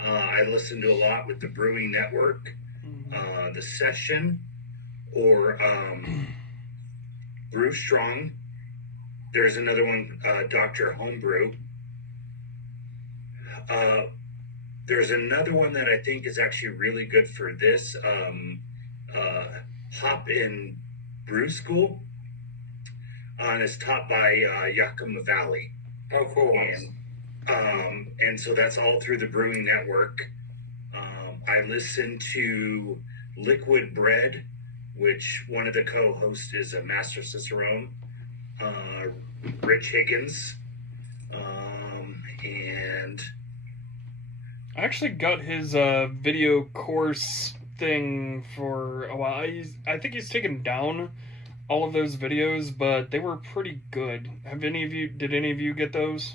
I listen to a lot with the Brewing Network, the Session, or Brew Strong. There's another one, Dr. Homebrew. There's another one that I think is actually really good for this, Hop in Brew School. And it's taught by Yakima Valley. Oh, cool. And so that's all through the Brewing Network. I listen to Liquid Bread, which one of the co-hosts is a Master Cicerone, Rich Higgins, and I actually got his video course thing for a while. I think he's taken down all of those videos, but they were pretty good. Did any of you get those?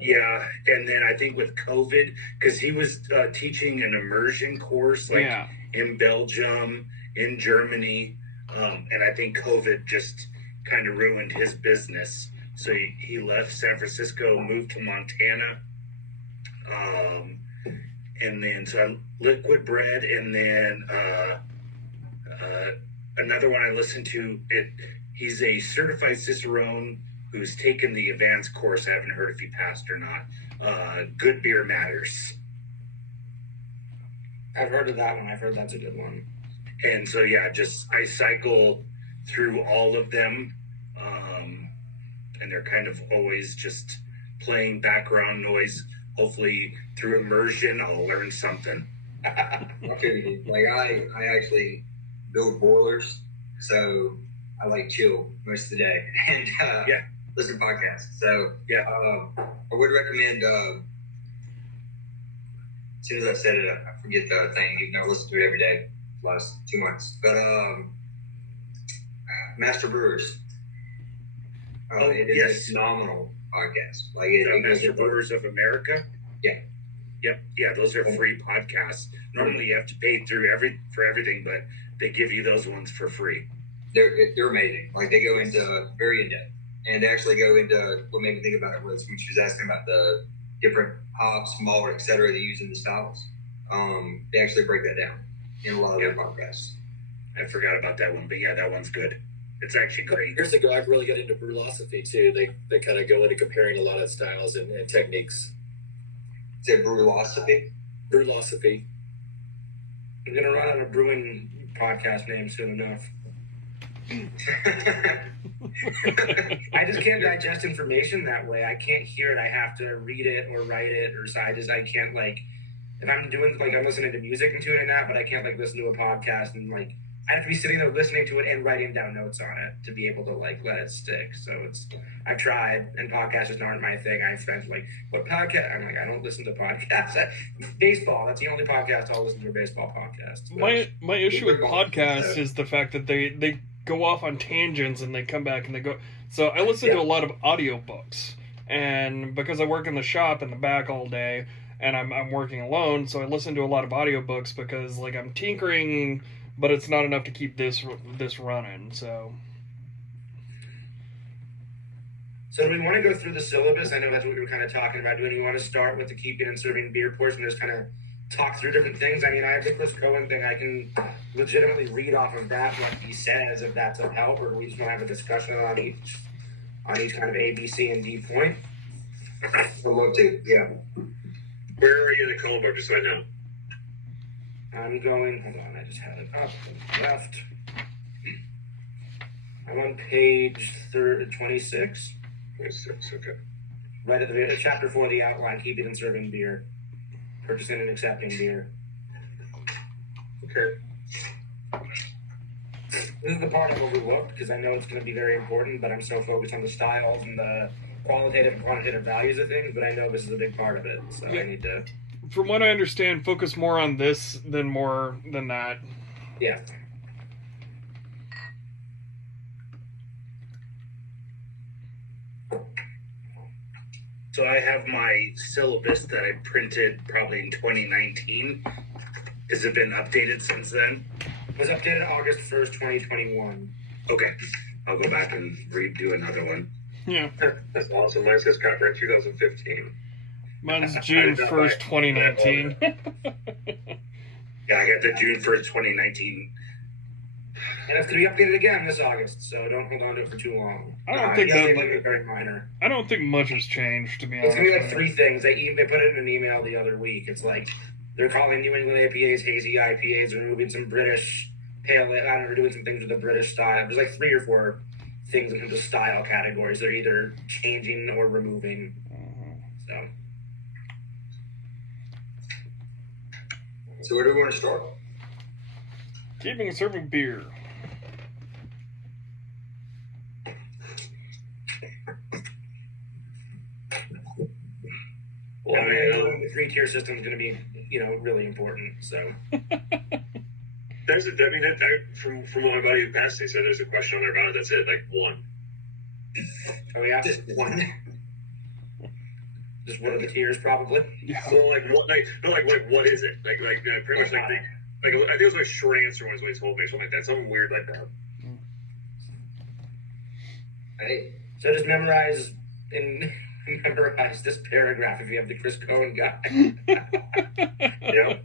Yeah, and then I think with COVID, because he was teaching an immersion course in Belgium, in Germany, and I think COVID just kind of ruined his business. So he left San Francisco, moved to Montana, and then Liquid Bread, and then another one I listened to. He's a certified Cicerone who's taken the advanced course. I haven't heard if he passed or not. Good Beer Matters. I've heard of that one. I've heard that's a good one. And so, I cycle through all of them. and they're kind of always just playing background noise. Hopefully, through immersion, I'll learn something. Okay, like I actually build boilers, so I like chill most of the day and listen to podcasts. So I would recommend. As soon as I said it, I forget the thing. Even though I listen to it every day the last 2 months. But Master Brewers. It is a phenomenal podcast. Like Master Brewers of America. Yeah. Yep. Yeah, those are free podcasts. Normally, you have to pay for everything, but they give you those ones for free. They're amazing. Like they go into very in depth, and they actually go into what made me think about it was when she was asking about the different hops, malt, etc. they use in the styles. They actually break that down in a lot of their podcasts. I forgot about that one, but yeah, that one's good. It's actually great. Years ago, I've really got into brewlosophy too. They kind of go into comparing a lot of styles and techniques. Is it brewlosophy? Brewlosophy. I'm gonna run out of brewing podcast names soon enough. I just can't digest information that way. I can't hear it. I have to read it or write it, or so I can't if I'm doing I'm listening to music and doing that, but I can't listen to a podcast and I have to be sitting there listening to it and writing down notes on it to be able to let it stick. So I've tried, and podcasts just aren't my thing. I have friends what podcast? I'm I don't listen to podcasts. Baseball, that's the only podcast I'll listen to, a baseball podcast. My issue with podcasts is the fact that they go off on tangents and they come back and they go. So I listen to a lot of audiobooks, and because I work in the shop in the back all day and I'm working alone, so I listen to a lot of audiobooks because I'm tinkering, but it's not enough to keep this running. So do we want to go through the syllabus? I know that's what we were kind of talking about. Do you want to start with the keeping and serving beer portion, just kind of talk through different things? I mean, I have the Chris Cohen thing. I can legitimately read off of that what he says, if that's of help, or we just want to have a discussion on each kind of A, B, C, and D point. I'd love to, yeah. Where are you in the column book, just so I know? I'm going, hold on, I just had it up and left. I'm on page 26. 26, okay. Right at the chapter 4, the outline, keeping and serving beer. Purchasing and accepting beer. Okay. This is the part I've overlooked because I know it's going to be very important, but I'm so focused on the styles and the qualitative and quantitative values of things, but I know this is a big part of it, so I need to... From what I understand, focus more on this than more than that. Yeah. So I have my syllabus that I printed probably in 2019. Has it been updated since then? It was updated August 1st, 2021. Okay. I'll go back and redo another one. Yeah. That's awesome. Mine says copyright 2015. Mine's June 1st, 2019. Yeah, I got the June 1st, 2019. And it's going to be updated again this August, so don't hold on to it for too long. I don't think that very minor. I don't think much has changed, to be honest. It's going to be 3 things. They put it in an email the other week. It's they're calling New England APAs hazy IPAs, and removing some British pale ale. I don't know, they're doing some things with the British style. There's 3 or 4 things in the style categories. They're either changing or removing. So where do we want to start? Keeping and serving beer. Well, the 3-tier system is going to be, really important. So from what my buddy who passed, they said there's a question on there about it. That's it, 1. Oh yeah, just 1. Just one of the tiers, probably. Yeah. Well, what is it? Pretty much I think it was Shrance or one of his whole thing, something like that. Something weird like that. Hey, so just memorize this paragraph if you have the Chris Cohen guy. Yep.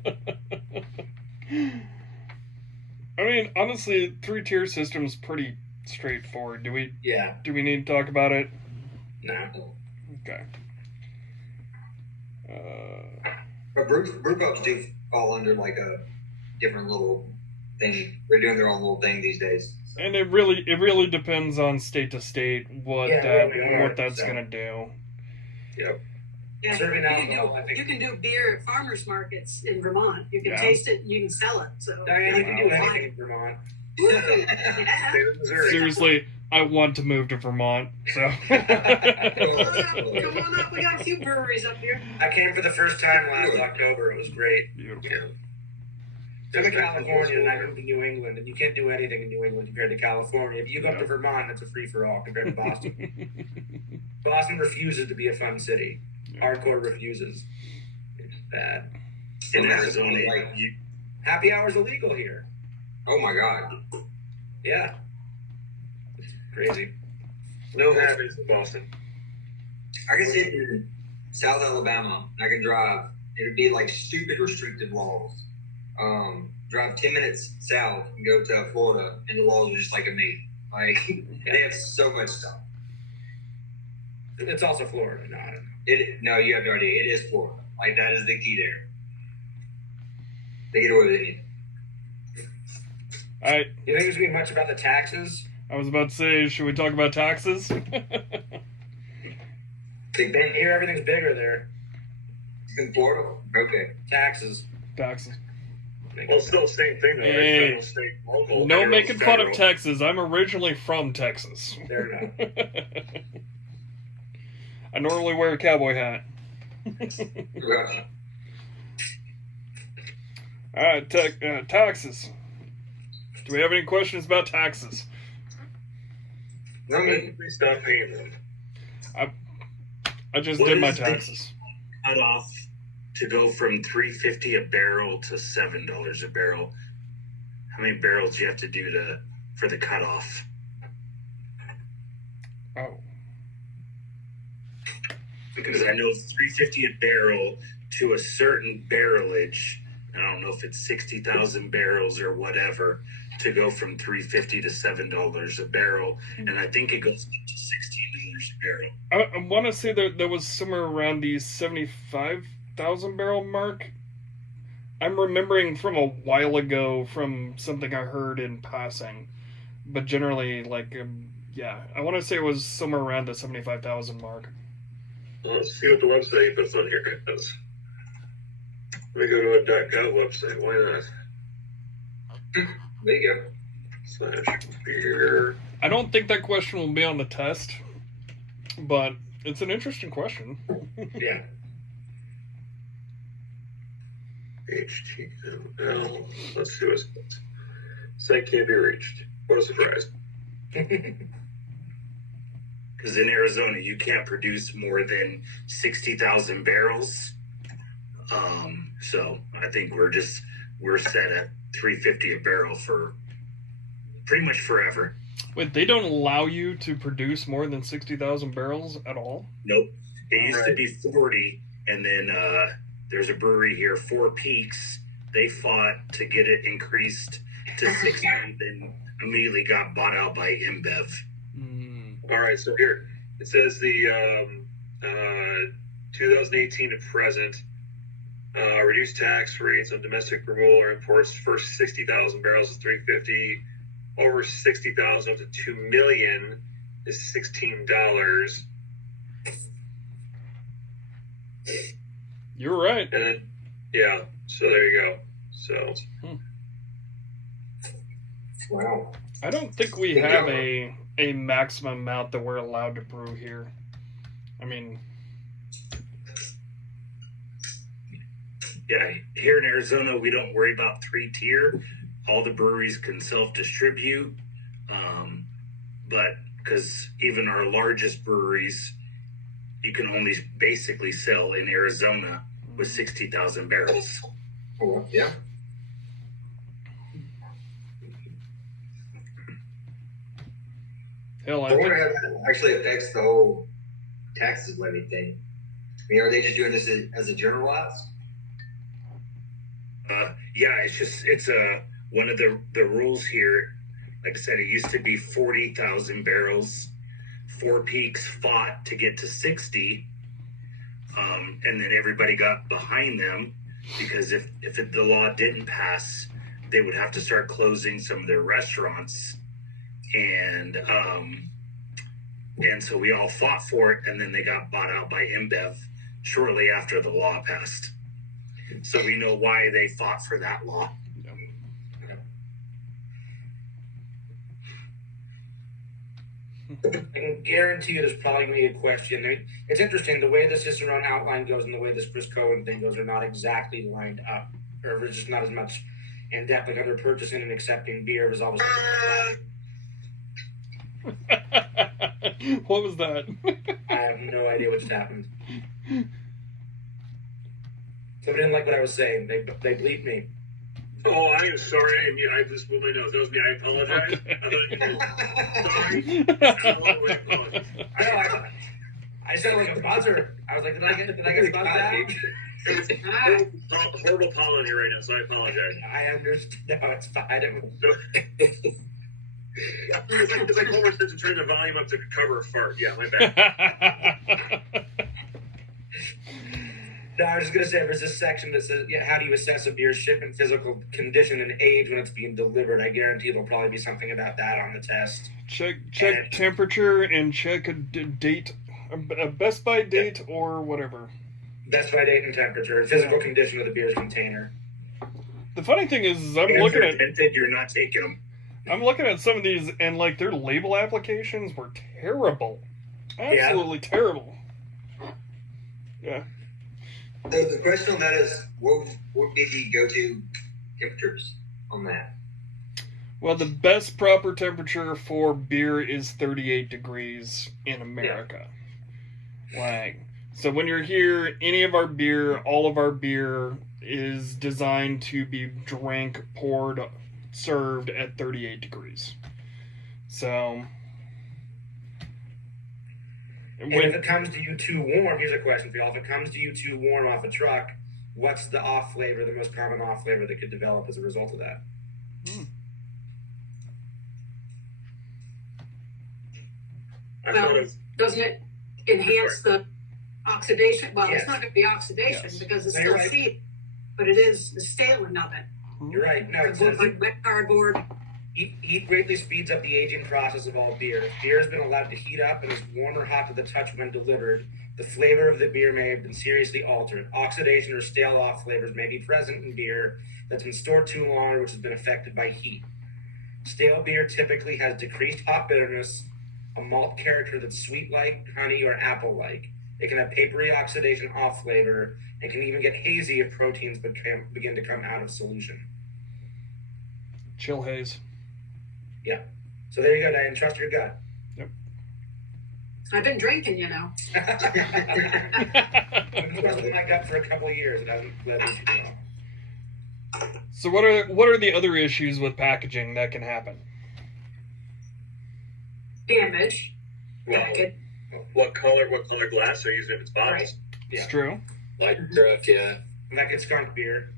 I mean, honestly, 3-tier system's pretty straightforward. Do we need to talk about it? No. Okay. But brew pubs do fall under a different little thing. They're doing their own little thing these days. And it really depends on state to state what that's gonna do. Yep. Yeah, you can do beer at farmers markets in Vermont. You can taste it, you can sell it. So you can do anything in Vermont. Yeah. Seriously, I want to move to Vermont. So Come on up. We got a few breweries up here. I came for the first time last October. It was great. Beautiful. Yeah. I'm in California and I moved to New England, and you can't do anything in New England compared to California. If you go up to Vermont, it's a free-for-all compared to Boston. Boston refuses to be a fun city. Hardcore refuses. It's bad. In Arizona, happy hour's illegal here. Oh my god. Yeah. It's crazy. No habits in Boston. I can sit in South Alabama and I can drive. It'd be like stupid restrictive laws. Drive 10 minutes south and go to Florida, and the laws are just like amazing. Like they have so much stuff. It's also Florida, not. No, you have no idea. It is Florida. Like that is the key there. They get away with anything. All right. You think there's gonna be much about the taxes? I was about to say, should we talk about taxes? Big Bang. Here, everything's bigger there. In Florida? Okay. Taxes. Well, still the same thing, though. Hey, Federal, state, local. no making fun of Texas. I'm originally from Texas. Fair enough. I normally wear a cowboy hat. All right, taxes. Do we have any questions about taxes? No, please stop paying them. I just did my taxes. Cut off to go from $3.50 a barrel to $7 a barrel. How many barrels do you have to do for the cutoff? Oh. Because I know $3.50 a barrel to a certain barrelage. I don't know if it's 60,000 barrels or whatever, to go from $3.50 to $7 a barrel, and I think it goes up to $16 a barrel. I want to say that there was somewhere around the 75,000 barrel mark. I'm remembering from a while ago from something I heard in passing, but generally, I want to say it was somewhere around the 75,000 mark. Well, let's see what the website puts on here. Let me go to a .gov website. Why not? There you go. /beer. I don't think that question will be on the test, but it's an interesting question. Yeah. HTML. Let's see what's it. Site can't be reached. What a surprise. Because in Arizona, you can't produce more than 60,000 barrels. So I think we're set at $3.50 a barrel for pretty much forever. Wait, they don't allow you to produce more than 60,000 barrels at all? Nope. It used to be 40, and then there's a brewery here, Four Peaks. They fought to get it increased to 60, then immediately got bought out by InBev. All right, so here it says the 2018 to present reduced tax rates on domestic removal or imports. First 60,000 barrels is $3.50. Over 60,000 up to 2 million is $16. You're right. And then, yeah, so there you go. So, wow. I don't think we have a maximum amount that we're allowed to brew here. I mean, yeah, here in Arizona, we don't worry about 3-tier. All the breweries can self-distribute, but because even our largest breweries, you can only basically sell in Arizona with 60,000 barrels. Oh, yeah. Hell, I wonder how that actually affects the whole taxes levy thing. I mean, are they just doing this as a generalized? Yeah, it's one of the rules here. Like I said, it used to be 40,000 barrels. Four Peaks fought to get to 60, and then everybody got behind them because if the law didn't pass, they would have to start closing some of their restaurants and so we all fought for it, and then they got bought out by InBev shortly after the law passed. So we know why they fought for that law. I can guarantee you there's probably going to be a question. It's interesting, the way the Cicerone outline goes and the way this Chris Cohen thing goes are not exactly lined up, or there's just not as much in depth. Like under purchasing and accepting beer was always. What was that? I have no idea what just happened. Somebody didn't like what I was saying. They bleeped me. Oh, I am sorry. I just blew my nose. That was me. I apologize. Okay. Sorry. I sounded like a buzzer. I was like, did I get buzzed out? Horrible pollen here right now, so I apologize. I understand. No, it's fine. It's like Homer Simpson turning the volume up to cover a fart. Yeah, my bad. No, I was just going to say, there's this section that says, how do you assess a beer's shipment, physical condition, and age when it's being delivered? I guarantee there'll probably be something about that on the test. Check temperature and check a date, a Best By date or whatever. Best By date and temperature, and physical condition of the beer's container. The funny thing is I'm looking at... You're not taking them. I'm looking at some of these, and like their label applications were terrible. Absolutely terrible. Yeah. So the question on that is, what would be the go-to temperatures on that? Well, the best proper temperature for beer is 38 degrees in America. Like, so when you're here, any of our beer, all of our beer is designed to be drank, poured, served at 38 degrees. So... And if it comes to you too warm, here's a question for y'all. If it comes to you too warm off a truck, what's the off flavor, the most common off flavor that could develop as a result of that? Well, doesn't it enhance the oxidation? Well, it's not going to be oxidation because it's still seed, but it is the staling of it. You're right. No, it's like wet cardboard. Heat greatly speeds up the aging process of all beer. If beer has been allowed to heat up and is warm or hot to the touch when delivered, the flavor of the beer may have been seriously altered. Oxidation or stale off flavors may be present in beer that's been stored too long or which has been affected by heat. Stale beer typically has decreased hop bitterness, a malt character that's sweet-like, honey, or apple-like. It can have papery oxidation off flavor and can even get hazy if proteins begin to come out of solution. Chill haze. Yeah. So there you go, Diane. Trust your gut. Yep. I've been drinking, you know. I've been trusting my gut for a couple of years. It hasn't led me to know. So what are the other issues with packaging that can happen? Damage. What color glass are you using if it's bottles? Right. Yeah. It's true. Light draft, yeah. And that gets skunk beer.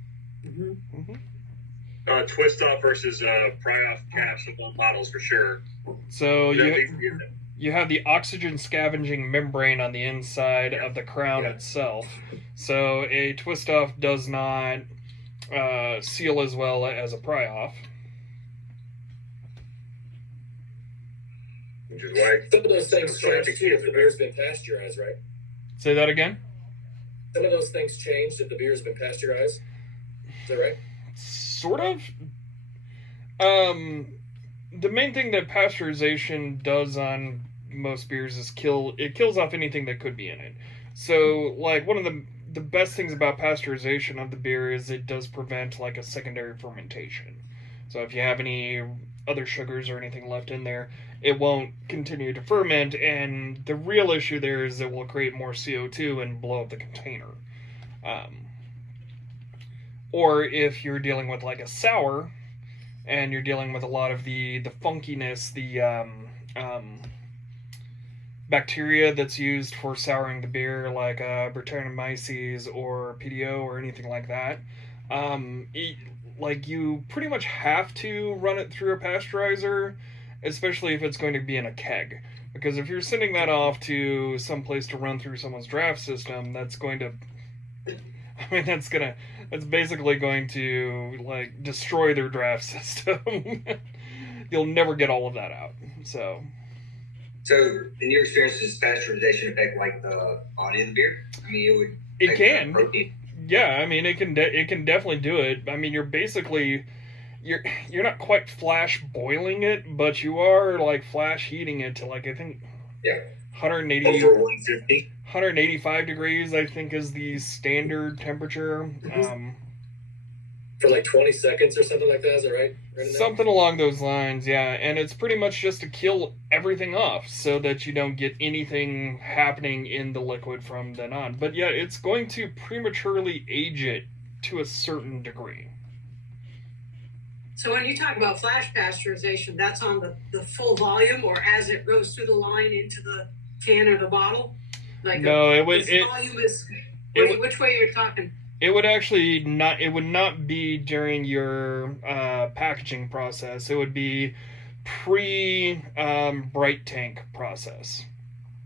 Twist off versus pry off caps of bottles for sure. So you have the oxygen scavenging membrane on the inside of the crown itself. So a twist off does not seal as well as a pry off. Which is why some of those things change too if the beer's been pasteurized, right? Say that again? Some of those things changed if the beer's been pasteurized. Is that right? Sort of. The main thing that pasteurization does on most beers is it kills off anything that could be in it. So, like, one of the best things about pasteurization of the beer is it does prevent, like, a secondary fermentation. So if you have any other sugars or anything left in there, it won't continue to ferment, and the real issue there is it will create more CO2 and blow up the container. Or if you're dealing with like a sour, and you're dealing with a lot of the funkiness, the bacteria that's used for souring the beer, like Brettanomyces or PDO or anything like that, like you pretty much have to run it through a pasteurizer, especially if it's going to be in a keg. Because if you're sending that off to some place to run through someone's draft system, that's basically going to like destroy their draft system. you'll never get all of that out. So in your experience, does pasteurization affect like the body of the beer? I mean, it can. Yeah, I mean, it can definitely do it. I mean, you're not quite flash boiling it, but you are like flash heating it to like, I think 180 over 150, 185 degrees, I think, is the standard temperature. For like 20 seconds or something like that, is that right? Something along those lines, yeah. And it's pretty much just to kill everything off so that you don't get anything happening in the liquid from then on. But yeah, it's going to prematurely age it to a certain degree. So when you talk about flash pasteurization, that's on the full volume, or as it goes through the line into the can or the bottle? Like no, which way you're talking? It would actually not. It would not be during your packaging process. It would be bright tank process.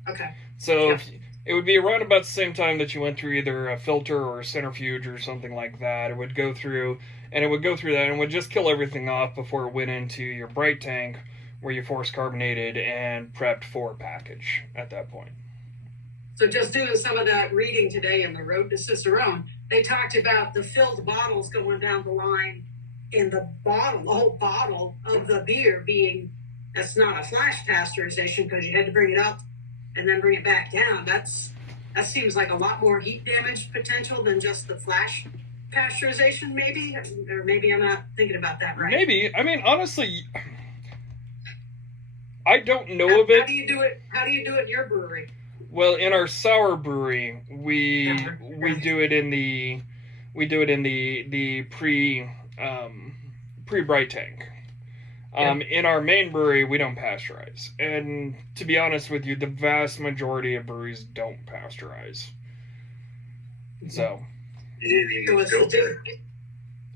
Okay. So it would be around about the same time that you went through either a filter or a centrifuge or something like that. It would go through, and it would go through that, and would just kill everything off before it went into your bright tank, where you force carbonated and prepped for package at that point. So just doing some of that reading today in the Road to Cicerone, they talked about the filled bottles going down the line, and the whole bottle of the beer that's not a flash pasteurization because you had to bring it up and then bring it back down. That seems like a lot more heat damage potential than just the flash pasteurization, maybe? Or maybe I'm not thinking about that right. Maybe. I mean, honestly, I don't know of it. How do you do it in your brewery? Well, in our sour brewery, we do it in the pre bright tank. In our main brewery, we don't pasteurize, and to be honest with you, the vast majority of breweries don't pasteurize. So, you didn't even use filter.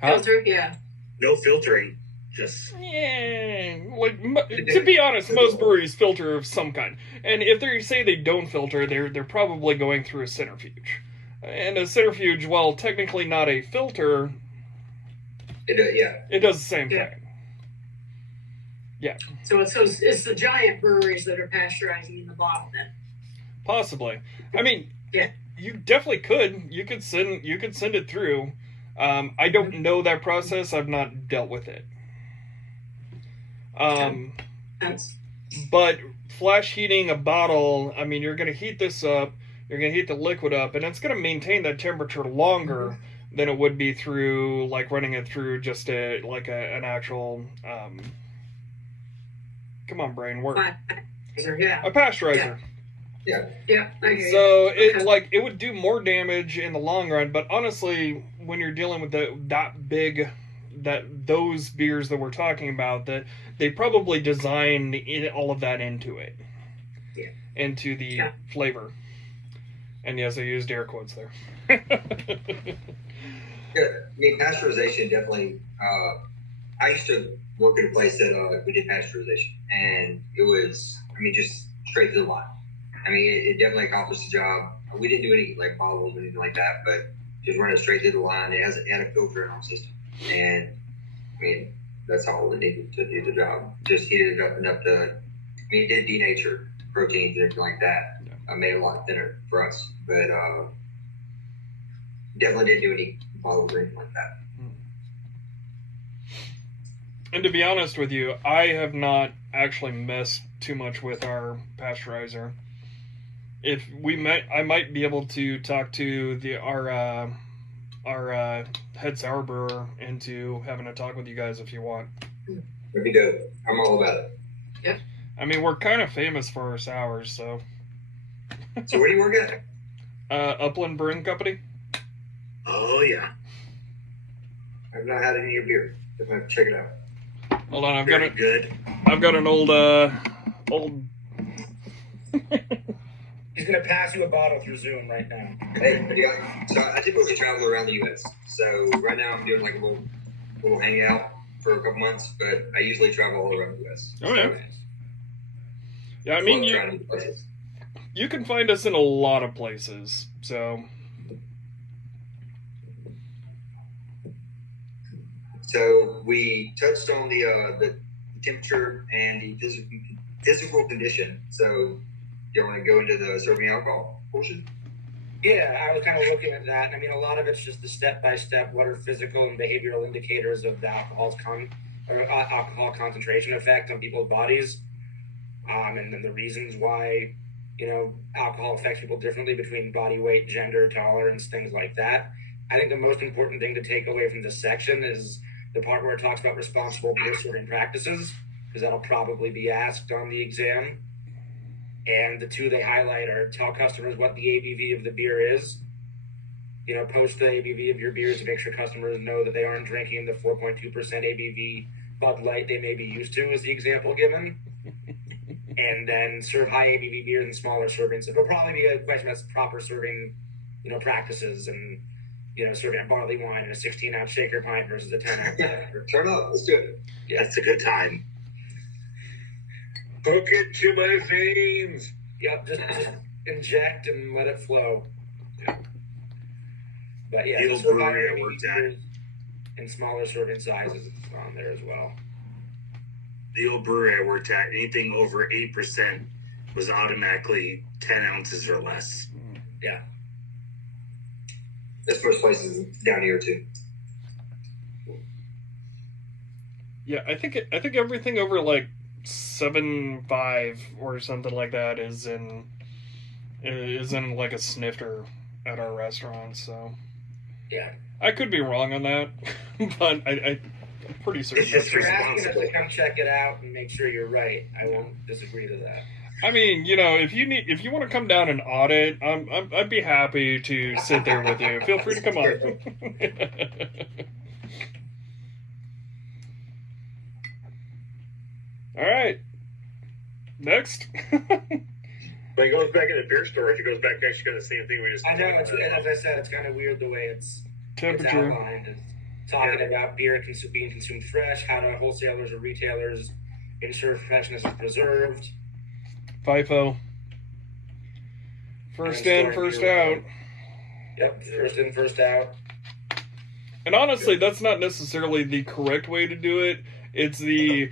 Filter, yeah. No filtering. Just to be honest, most breweries filter of some kind, and if they say they don't filter, they're probably going through a centrifuge, and a centrifuge, while technically not a filter, it does the same thing. Yeah. So it's the giant breweries that are pasteurizing in the bottle then. Possibly. I mean, you definitely could. You could send it through. I don't know that process. I've not dealt with it. But flash heating a bottle, I mean, you're going to heat this up, you're going to heat the liquid up, and it's going to maintain that temperature longer than it would be through, like, running it through just an actual, come on, brain, work. A pasteurizer. Yeah. Okay. So it would do more damage in the long run, but honestly, when you're dealing with those beers that we're talking about, that they probably designed all of that into it, into the flavor. And yes, I used air quotes there. I mean, pasteurization definitely. I used to work at a place that we did pasteurization, and it was, I mean, just straight to the line. I mean, it definitely accomplished the job. We didn't do any like bottles or anything like that, but just run it straight through the line. It had a filter in our system, and I mean, that's all it needed to do the job. Just heated it up enough to, I mean, it did denature proteins and everything like that. Made it a lot thinner for us, but definitely didn't do any bottles or anything like that. And to be honest with you, I have not actually messed too much with our pasteurizer. I might be able to talk to our head sour brewer into having a talk with you guys if you want. That'd be dope. I'm all about it. Yeah. I mean, we're kind of famous for our sours, so. So where do you work at? Upland Brewing Company. Oh yeah. I've not had any of your beer. I'm gonna check it out. Hold on, I've got an old. He's gonna pass you a bottle through Zoom right now. Hey, so I typically travel around the U.S. So right now I'm doing like a little hangout for a couple months, but I usually travel all around the U.S. Oh yeah. Yeah, I mean you can find us in a lot of places. So we touched on the temperature and the physical condition. So, you want to go into the serving alcohol portion? Yeah, I was kind of looking at that. I mean, a lot of it's just the step-by-step, what are physical and behavioral indicators of the alcohol concentration effect on people's bodies, and then the reasons why, alcohol affects people differently between body weight, gender, tolerance, things like that. I think the most important thing to take away from this section is the part where it talks about responsible beer serving practices, because that'll probably be asked on the exam. And the two they highlight are tell customers what the ABV of the beer is. Post the ABV of your beers to make sure customers know that they aren't drinking the 4.2% ABV Bud Light they may be used to, is the example given. And then serve high ABV beers in smaller servings. It'll probably be a question about proper serving, practices and, serving a barley wine in a 16-ounce shaker pint versus a 10-ounce. Turn up. Let's do it. Yeah, that's a good time. Hook it to my veins. Yep, just inject and let it flow. Yeah. But yeah, the old brewery I worked at, in smaller serving sizes on there as well. The old brewery I worked at, anything over 8% was automatically 10 ounces or less. Yeah. This first place is down here too. Yeah, I think everything over like 7.5 or something like that is in like a snifter at our restaurant. So yeah, I could be wrong on that, but I'm pretty certain. If you're asking us to come check it out and make sure you're right, I won't disagree to that. I mean, if you want to come down and audit, I'd be happy to sit there with you. Feel free to come on. All right. Next. When he goes back in the beer storage, he goes back to actually got the same thing we just. I know. As I said, it's kind of weird the way it's temperature. It's outlined. It's talking about beer being consumed fresh, how do wholesalers or retailers ensure freshness is preserved. FIFO. First in, first out. Yep, first in, first out. And honestly, that's not necessarily the correct way to do it. It's the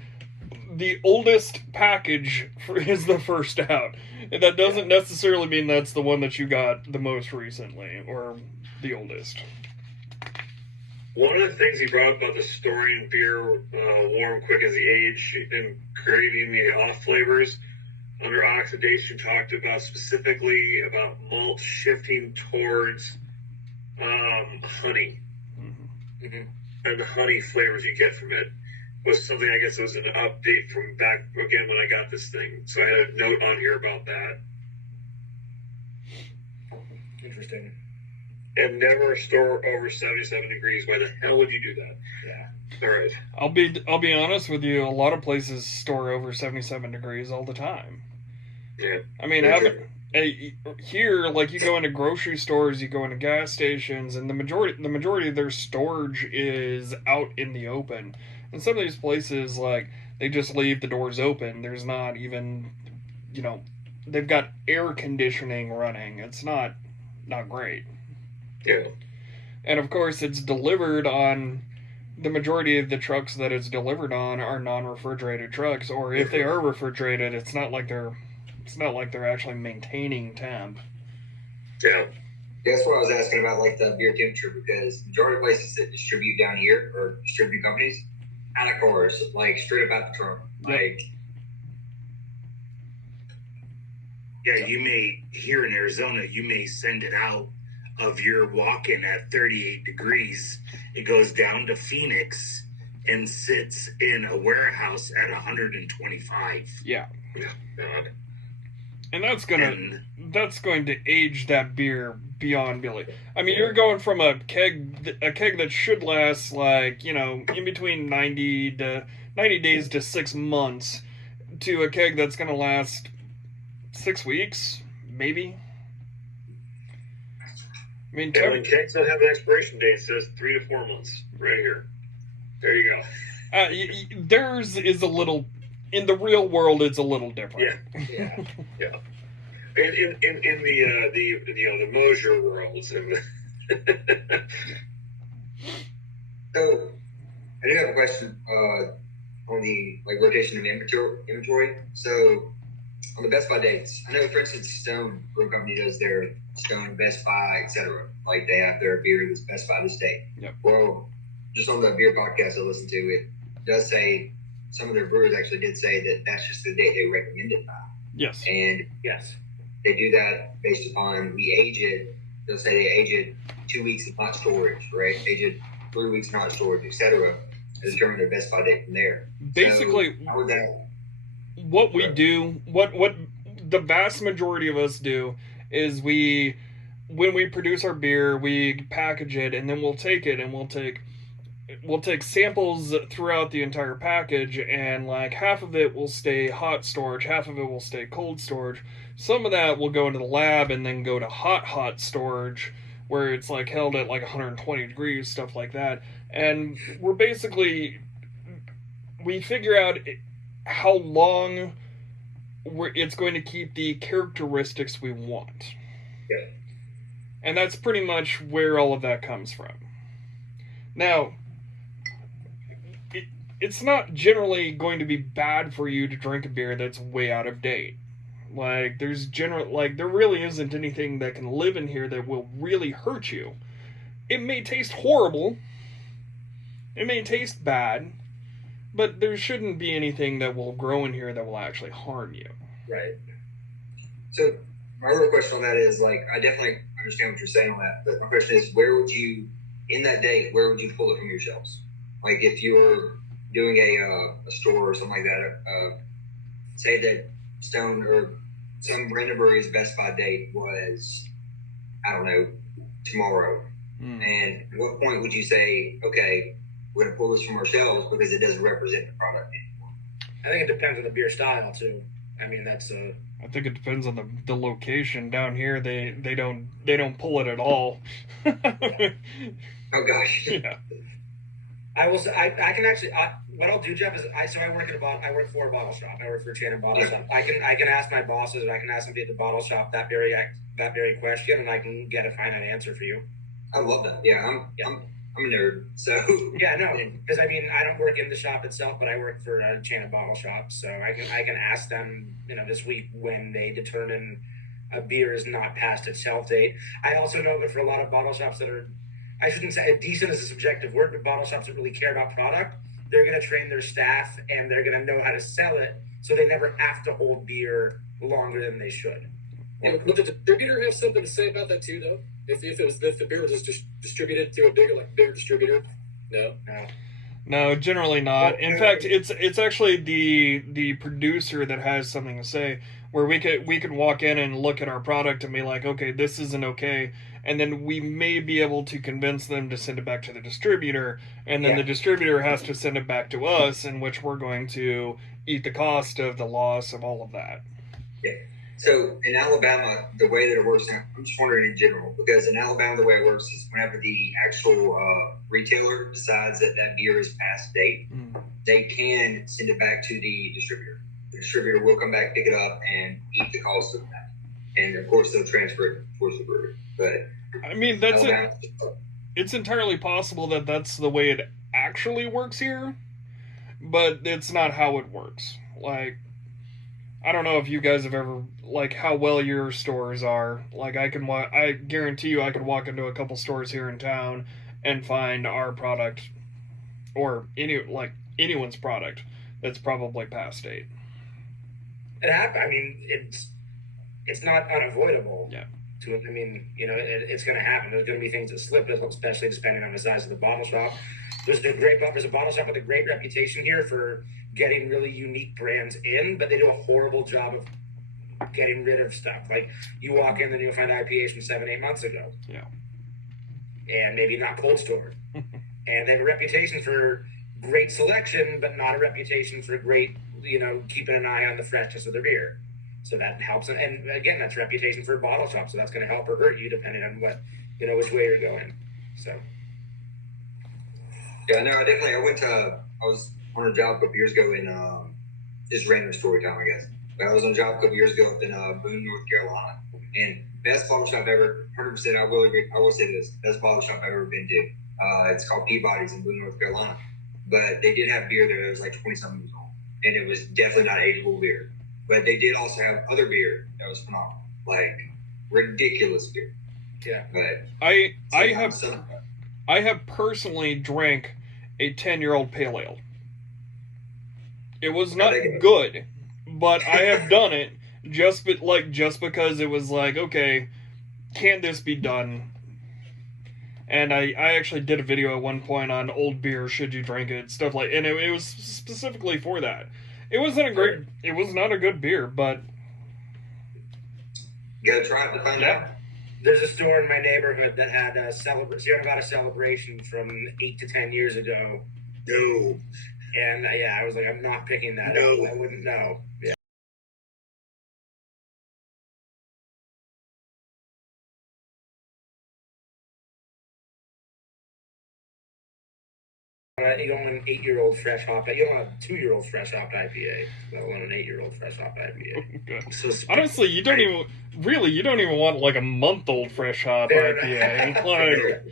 oldest package is the first out. And that doesn't necessarily mean that's the one that you got the most recently or the oldest. One of the things he brought up about the storing beer warm quick as the age and creating the off flavors under oxidation talked about specifically about malt shifting towards honey. Mm-hmm. And the honey flavors you get from it was something, I guess it was an update from back again when I got this thing. So I had a note on here about that. Interesting. And never store over 77 degrees. Why the hell would you do that? Yeah. All right. I'll be honest with you. A lot of places store over 77 degrees all the time. Yeah. I mean, here, like you go into grocery stores, you go into gas stations, and the majority of their storage is out in the open. And some of these places, like, they just leave the doors open. There's not even, they've got air conditioning running. It's not great. Yeah. And of course, it's delivered on, the majority of the trucks that it's delivered on are non-refrigerated trucks, or if they are refrigerated, it's not like they're actually maintaining temp. Yeah. That's what I was asking about, like the beer temperature, because majority of places that distribute down here or distribute companies, out of course, like straight up out the trunk. Yep. Like, yeah, you may, here in Arizona, you may send it out of your walk-in at 38 degrees. It goes down to Phoenix and sits in a warehouse at 125. Yeah. Yeah. God. And that's going to age that beer beyond Billy. I mean, you're going from a keg that should last like, in between 90 days to 6 months to a keg that's going to last 6 weeks, maybe. I mean, when kegs don't have an expiration date, it says 3 to 4 months right here. There you go. Theirs is a little, in the real world, it's a little different. Yeah. In the Mosier world. So, I do have a question on the like rotation of inventory. So on the Best Buy dates, I know, for instance, Stone Brew Company does their Stone Best Buy, etc. Like they have their beer that's Best Buy this date. Yep. Well, just on the beer podcast I listened to, it does say some of their brewers actually did say that that's just the date they recommend it by. Yes. And Yes. they do that based upon we age it. They'll say they age it 2 weeks in hot storage, right? Age it 3 weeks in hot storage, etc. And determine their Best Buy date from there. Basically, so, how would that? What we do, what the vast majority of us do, is when we produce our beer, we package it, and then we'll take it and we'll take samples throughout the entire package, and like half of it will stay hot storage, half of it will stay cold storage. Some of that will go into the lab and then go to hot storage, where it's like held at like 120 degrees, stuff like that. And we figure out how long it's going to keep the characteristics we want. Yeah. And that's pretty much where all of that comes from. Now, it's not generally going to be bad for you to drink a beer that's way out of date. Like, there really isn't anything that can live in here that will really hurt you. It may taste horrible. It may taste bad. But there shouldn't be anything that will grow in here that will actually harm you. Right. So my real question on that is, like, I definitely understand what you're saying on that, but my question is, where would you pull it from your shelves? Like, if you were doing a store or something like that, say that Stone or some random brewery's Best Buy date was, I don't know, tomorrow. And at what point would you say, okay, we're going to pull this from our shelves because it doesn't represent the product anymore? I think it depends on the beer style too. I mean, that's I think it depends on the location. Down here, they don't pull it at all. Oh gosh. Yeah. I can actually. What I'll do, Jeff, is I work for a bottle shop. I work for a chain of bottle shop. I can ask my bosses, or I can ask them at the bottle shop that very question, and I can get a finite answer for you. I love that. Yeah, I'm a nerd, so yeah, no, because I mean, I don't work in the shop itself, but I work for a chain of bottle shops, so I can ask them, this week when they determine a beer is not past its shelf date. I also know that for a lot of bottle shops that are, I shouldn't say decent is a subjective word, but bottle shops that really care about product, they're going to train their staff and they're going to know how to sell it, so they never have to hold beer longer than they should. Yeah, would the distributor have something to say about that too, though? If the beer was just distributed through a bigger distributor? No, generally not. In fact, it's actually the producer that has something to say, where we could walk in and look at our product and be like, okay, this isn't okay, and then we may be able to convince them to send it back to the distributor, and then the distributor has to send it back to us, in which we're going to eat the cost of the loss of all of that. Yeah. So in Alabama, the way that it works, I'm just wondering in general, because in Alabama, the way it works is whenever the actual retailer decides that beer is past date, they can send it back to the distributor. The distributor will come back, pick it up, and eat the cost of that. And of course, they'll transfer it towards the brewery. But I mean, it's entirely possible that that's the way it actually works here, but it's not how it works. Like, I don't know if you guys have ever, like, how well your stores are. Like, I guarantee you I could walk into a couple stores here in town and find our product, or anyone's product, that's probably past date. It happens. I mean, it's not unavoidable. Yeah. I mean, it's going to happen. There's going to be things that slip, especially depending on the size of the bottle shop. There's a bottle shop with a great reputation here for getting really unique brands in, but they do a horrible job of getting rid of stuff. Like, you walk in and you'll find IPAs from 7-8 months ago. Yeah. And maybe not cold stored. And they have a reputation for great selection, but not a reputation for great, keeping an eye on the freshness of their beer. So that helps. And again, that's reputation for a bottle shop. So that's going to help or hurt you depending on what, which way you're going. So. Yeah, no, I was on a job a couple years ago in, just random story time, I guess. But I was on a job a couple years ago up in Boone, North Carolina. And best bottle shop ever, 100%, I will say this, best bottle shop I've ever been to. It's called Peabody's in Boone, North Carolina. but they did have beer there that was like 20-something years old, and it was definitely not ageable beer. But they did also have other beer that was phenomenal, like ridiculous beer. Yeah, but I have personally drank a 10-year-old pale ale. It was not good, but I have done it just because it was like, okay, can this be done? And I actually did a video at one point on old beer, should you drink it, stuff like, and it was specifically for that. It was not a good beer, but you gotta try it to find out. There's a store in my neighborhood that had a celebration from 8 to 10 years ago. No. And I was like, I'm not picking that up. I wouldn't know. Yeah. You don't want an 8-year-old fresh hop. You don't want a 2-year-old fresh hop IPA. You don't want an 8-year-old fresh hop IPA. Okay. So honestly, you don't even want like a month-old fresh hop IPA. Like,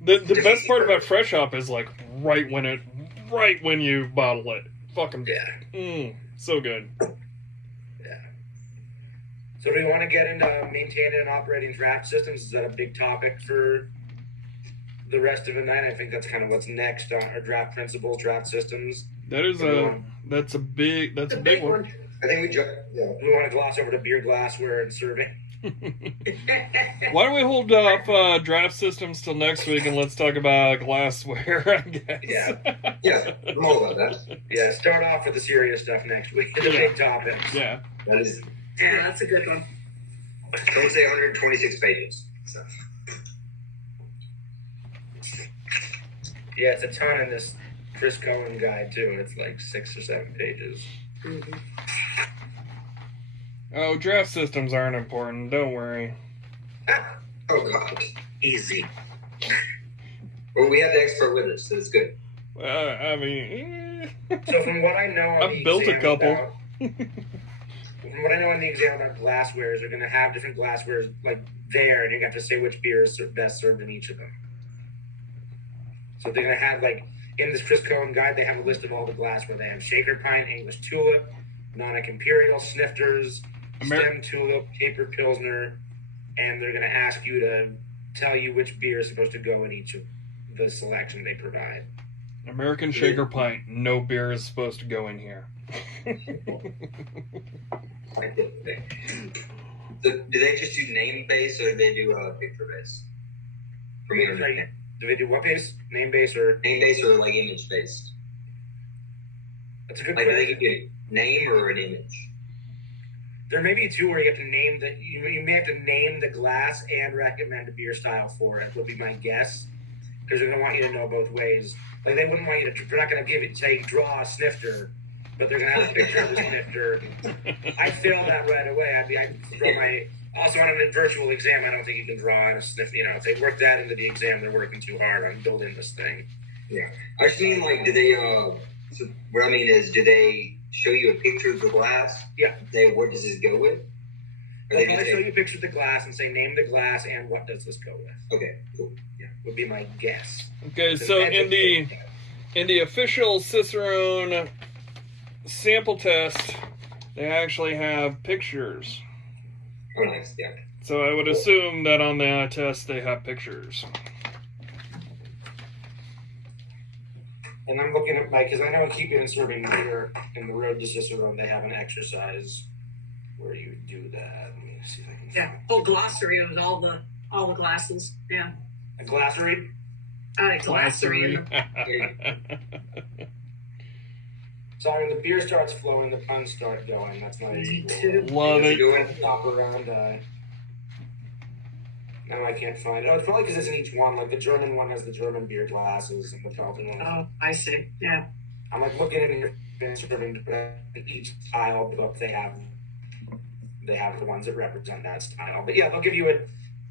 the best part about fresh hop is like right when you bottle it. Fucking so good. Yeah. So do we want to get into maintaining and operating draft systems? Is that a big topic for the rest of the night? I think that's kind of what's next on our draft principles, draft systems. That's a big one. I think we want to gloss over to beer glassware and serving. Why don't we hold off draft systems till next week and let's talk about glassware, I guess. Yeah, I'm all about that. Yeah, start off with the serious stuff next week. The big topics. Yeah. That's a good one. Don't say 126 pages. So. Yeah, it's a ton in this Chris Cohen guide, too. It's like 6 or 7 pages. Mm-hmm. Oh, draft systems aren't important. Don't worry. Oh, God. Easy. Well, we have the expert with us, so it's good. I mean... So from what I know... I've built a couple. From what I know in the exam about glasswares, they're going to have different glasswares like there, and you have to say which beer is best served in each of them. So they're going to have, like, in this Chris Cohen guide, they have a list of all the glassware. They have Shaker Pint, English Tulip, Nonic Imperial, Snifters, Stem Tulip, Caper Pilsner, and they're going to ask you to tell you which beer is supposed to go in each of the selection they provide. American Shaker Pint, no beer is supposed to go in here. So do they just do name base or do they do picture base? Do they do what base? Name base or like image based? That's a good question. Like, do they give you a name or an image? There may be two where you have to name you may have to name the glass and recommend a beer style for it, would be my guess. Because they're going to want you to know both ways. Like, they wouldn't want you to, they're not going to say, draw a snifter, but they're going to have a picture of the snifter. I'd fail that right away. I'd throw also on a virtual exam, I don't think you can draw on a sniff. If they work that into the exam, they're working too hard on building this thing. Yeah. I just mean, like, do they, so what I mean is, do they show you a picture of the glass? Yeah. What does this go with? They'll probably show you a picture of the glass and say, name the glass and what does this go with. Okay, cool. Yeah. Would be my guess. Okay, so in the official Cicerone sample test, they actually have pictures. Oh, nice, yeah. So I would assume that on the test they have pictures. And I'm looking at because I know keeping and serving beer in the road to Cicerone, they have an exercise where you do that. Let me see if I can. Whole glossary of all the glasses. Yeah. A glossary. Glossary. Sorry, when the beer starts flowing, the puns start going. That's not easy. Love it. Stop around. Now I can't find it. Oh, it's probably because it's in each one. Like the German one has the German beer glasses, and the Belgian one. Oh, I see. Yeah. I'm like looking in here, serving each style book. They have the ones that represent that style. But yeah, they'll give you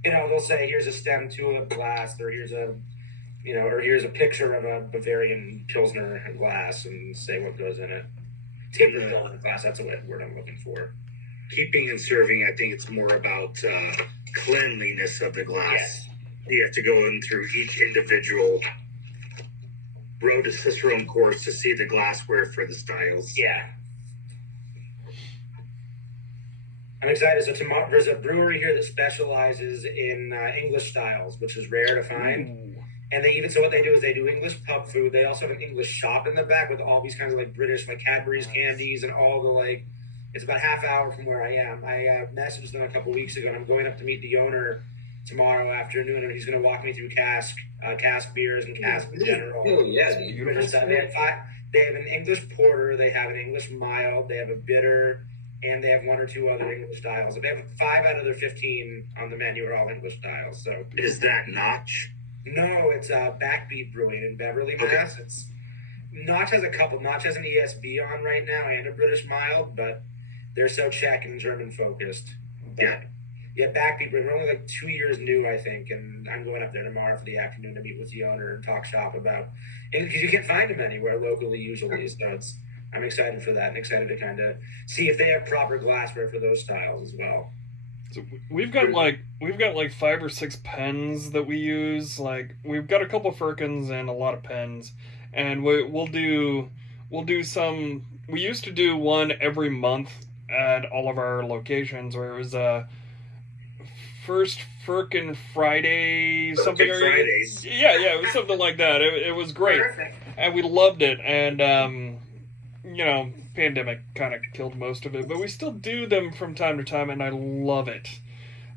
they'll say here's a stem tulip glass, or here's a picture of a Bavarian Pilsner glass, and say what goes in it. Taper Pilsner glass. That's the word I'm looking for. Keeping and serving, I think it's more about cleanliness of the glass. Yes. You have to go in through each individual rode the Cicerone course to see the glassware for the styles. Yeah. I'm excited. So tomorrow, there's a brewery here that specializes in English styles, which is rare to find. Ooh. And they even, so what they do is they do English pub food. They also have an English shop in the back with all these kinds of like British, like Cadbury's candies and all the like, it's about half hour from where I am. I messaged them a couple weeks ago and I'm going up to meet the owner tomorrow afternoon and he's going to walk me through cask beers and cask in general. Oh, yeah. They have an English porter, they have an English mild, they have a bitter, and they have one or two other English styles. They have 5 out of their 15 on the menu are all English styles. So is that Notch? No, it's Backbeat Brewing in Beverly, Mass. Okay. It's Notch has a couple. Notch has an ESB on right now and a British mild, but they're so Czech and German focused. But, yeah, Backbeat Brewing. We're only like 2 years new, I think, and I'm going up there tomorrow for the afternoon to meet with the owner and talk shop about. And because you can't find them anywhere locally usually, so I'm excited for that and excited to kind of see if they have proper glassware for those styles as well. So we've got like 5 or 6 pens that we use. Like we've got a couple Firkins and a lot of pens, and we'll do some. We used to do one every month at all of our locations where it was first Firkin Friday something. Fridays. Yeah, it was something like that. It was great, Perfect. and we loved it. And pandemic kind of killed most of it, but we still do them from time to time, and I love it.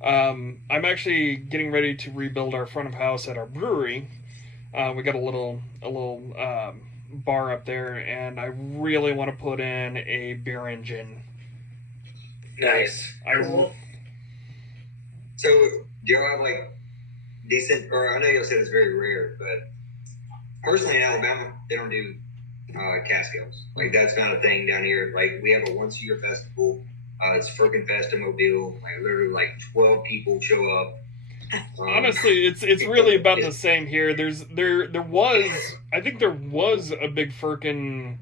I'm actually getting ready to rebuild our front of house at our brewery. We got a little bar up there, and I really want to put in a beer engine. Nice. So, do y'all have like decent? Or I know y'all said it's very rare, but personally in Alabama, they don't do cask ales. Like that's not a thing down here. Like we have a once-a-year festival. It's Firkin Fest in Mobile. Like literally, like 12 people show up. Honestly, it's really about the same here. There was I think there was a big Firkin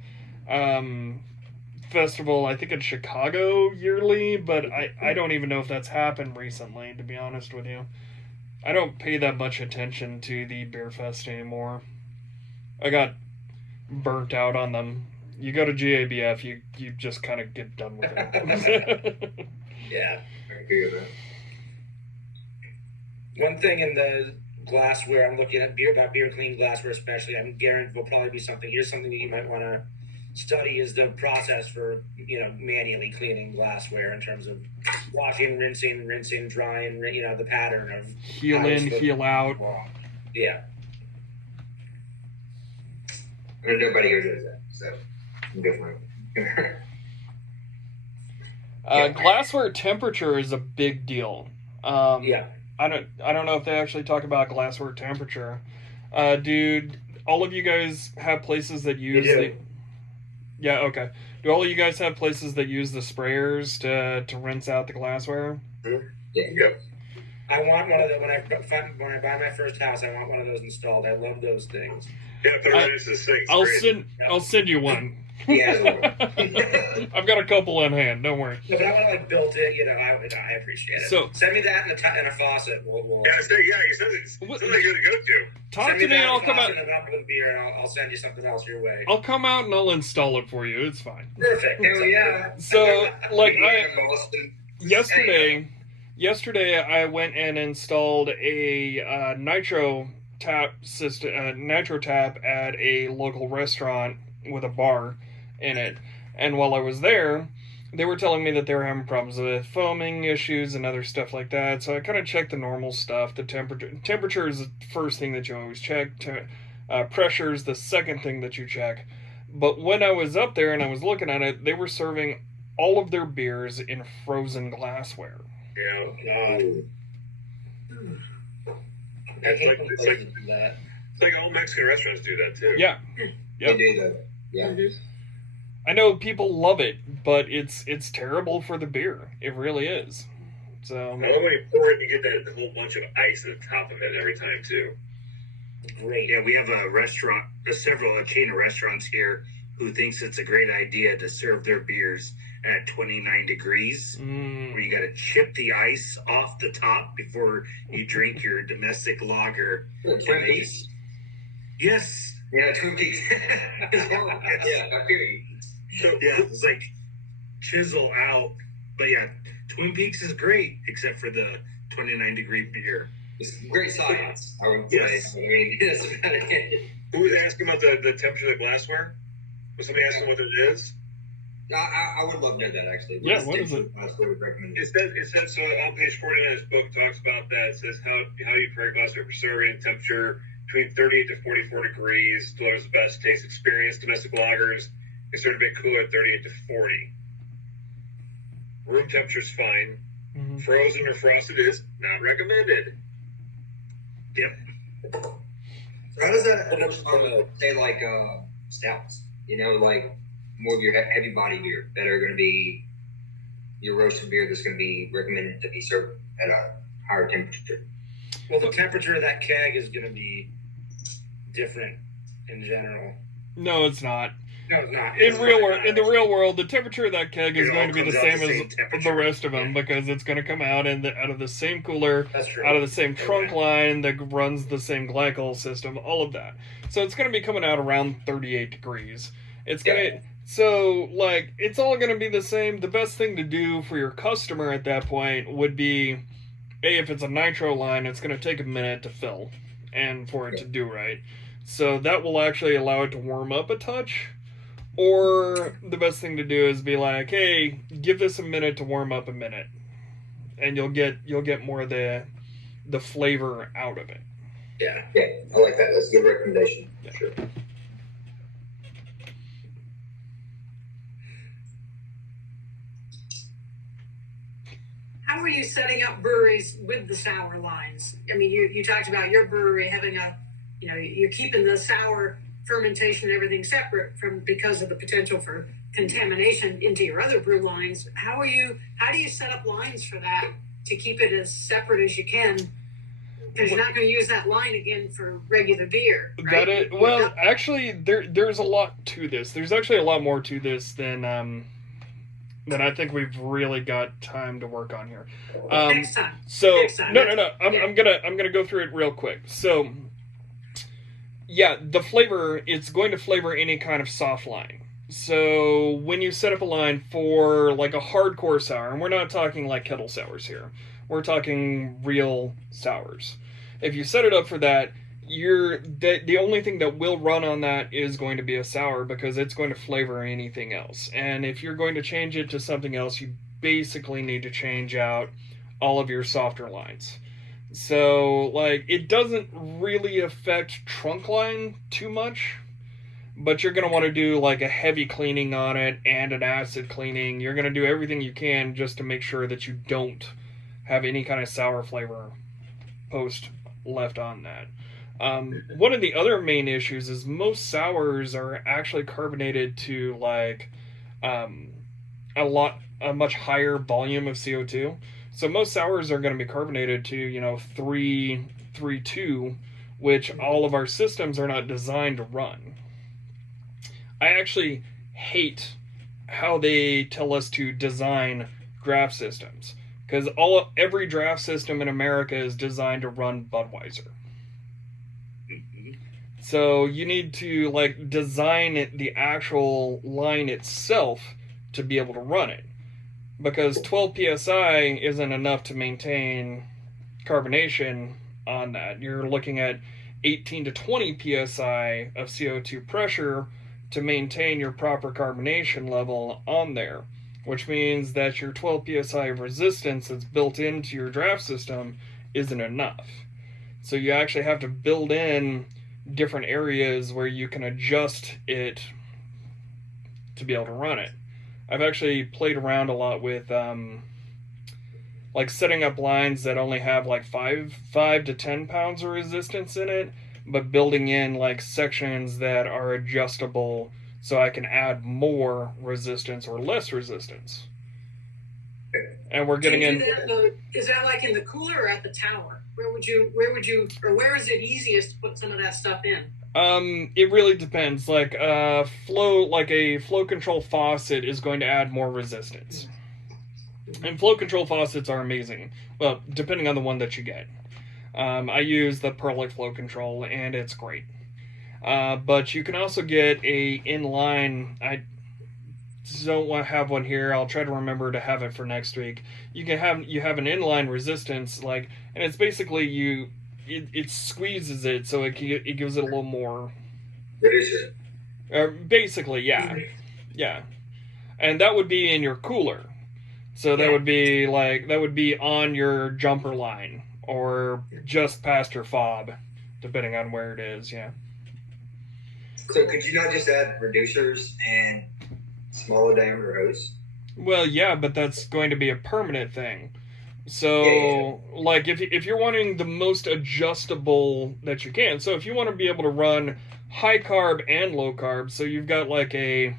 festival. I think in Chicago yearly, but I don't even know if that's happened recently. To be honest with you, I don't pay that much attention to the beer fest anymore. I got burnt out on them. You go to GABF, you just kind of get done with it. Yeah, I agree with that. One thing in the glassware, I'm looking at beer clean glassware especially, I'm guaranteed will probably be something. Here's something that you might want to study is the process for, manually cleaning glassware in terms of washing, rinsing, drying, the pattern of heel in, heel out. Yeah. Nobody here does that, so I'm good for it. Glassware temperature is a big deal. Yeah. I don't know if they actually talk about glassware temperature. Do all of you guys have places that use the? Yeah, okay. Do all of you guys have places that use the sprayers to rinse out the glassware? Yeah. I want one of those when I buy my first house. I want one of those installed. I love those things. Yeah, they're right into the sink. I'll send you one. Yeah. I've got a couple on hand. Don't worry. No, but I want to built it. I appreciate it. So send me that and a faucet. We'll you said it's something good to go to. Talk to me and I'll come out. And a beer, and I'll send you something else your way. I'll come out and I'll install it for you. It's fine. Perfect. Hell yeah. So yesterday I went and installed a nitro tap system, nitro tap at a local restaurant with a bar in it. And while I was there, they were telling me that they were having problems with foaming issues and other stuff like that. So I kind of checked the normal stuff. The temperature is the first thing that you always check. Pressure is the second thing that you check. But when I was up there and I was looking at it, they were serving all of their beers in frozen glassware. Yeah. God. It's like all Mexican restaurants do that too. Yeah. Yep. They do that. Yeah. I know people love it, but it's terrible for the beer. It really is. So I love when you pour it and you get that whole bunch of ice at the top of it every time too. Great. Yeah, we have a chain of restaurants here who thinks it's a great idea to serve their beers at 29 degrees, where you got to chip the ice off the top before you drink your domestic lager. Yes. Yeah, Twin Peaks. Yeah, I feel you. So yeah, it's like chisel out. But yeah, Twin Peaks is great, except for the 29-degree beer. It's great science, I would Yes. say. I mean, that's about it. Who was asking about the temperature of the glassware? Was somebody asking what it is? I would love to know that, actually. Yeah, what is it? I would recommend It says so on page 49 of this book talks about that. It says how you prepare glassware for serving temperature between 38 to 44 degrees delivers the best taste experience. Domestic lagers is served a bit cooler at 38 to 40. Room temperature is fine. Mm-hmm. Frozen or frosted is not recommended. Yep. So how does that say like stouts? You know, like more of your heavy body beer that are going to be your roasted beer that's going to be recommended to be served at a higher temperature. Well, the temperature of that keg is going to be different in general. No, it's not. No, it's not. In the real world, the temperature of that keg is going to be the same as the rest of them because it's going to come out out of the same cooler, out of the same trunk line that runs the same glycol system, all of that. So it's going to be coming out around 38 degrees. It's going to it's all going to be the same. The best thing to do for your customer at that point would be, if it's a nitro line, it's going to take a minute to fill and for it to do right. So that will actually allow it to warm up a touch. Or the best thing to do is be like, hey, give this a minute to warm up a minute, and you'll get more of the flavor out of it. Yeah, I like that. That's a good recommendation. Yeah. Sure. How are you setting up breweries with the sour lines? I mean, you talked about your brewery having you're keeping the sour fermentation and everything separate because of the potential for contamination into your other brew lines. How do you set up lines for that to keep it as separate as you can? Because you're not going to use that line again for regular beer, right? Actually, there's a lot to this. There's actually a lot more to this than I think we've really got time to work on here. Next time. No. I'm gonna go through it real quick. So, yeah, the flavor, it's going to flavor any kind of soft line. So when you set up a line for like a hardcore sour, and we're not talking like kettle sours here, we're talking real sours. If you set it up for that, the only thing that will run on that is going to be a sour because it's going to flavor anything else. And if you're going to change it to something else, you basically need to change out all of your softer lines. So, it doesn't really affect trunk line too much, but you're going to want to do, a heavy cleaning on it and an acid cleaning. You're going to do everything you can just to make sure that you don't have any kind of sour flavor post left on that. One of the other main issues is most sours are actually carbonated to, a much higher volume of CO2. So most sours are going to be carbonated to, 3.2, which all of our systems are not designed to run. I actually hate how they tell us to design draft systems, because every draft system in America is designed to run Budweiser. So you need to design the actual line itself to be able to run it. Because 12 psi isn't enough to maintain carbonation on that. You're looking at 18 to 20 psi of CO2 pressure to maintain your proper carbonation level on there, which means that your 12 psi of resistance that's built into your draft system isn't enough. So you actually have to build in different areas where you can adjust it to be able to run it. I've actually played around a lot with setting up lines that only have 5 to 10 pounds of resistance in it, but building in sections that are adjustable so I can add more resistance or less resistance. And we're getting in. Is that in the cooler or at the tower? Where is it easiest to put some of that stuff in? It really depends. A flow control faucet is going to add more resistance. And flow control faucets are amazing. Well, depending on the one that you get. I use the Perlic flow control, and it's great. But you can also get a inline. I don't want to have one here. I'll try to remember to have it for next week. You have an inline resistance, like, and it's basically it squeezes it so it gives it a little more. Reducer. Basically, yeah, and that would be in your cooler. So that would be on your jumper line or just past your fob, depending on where it is. Yeah. So could you not just add reducers and smaller diameter hose? Well, yeah, but that's going to be a permanent thing. So, like, if you're wanting the most adjustable that you can, so if you want to be able to run high carb and low carb, so you've got like a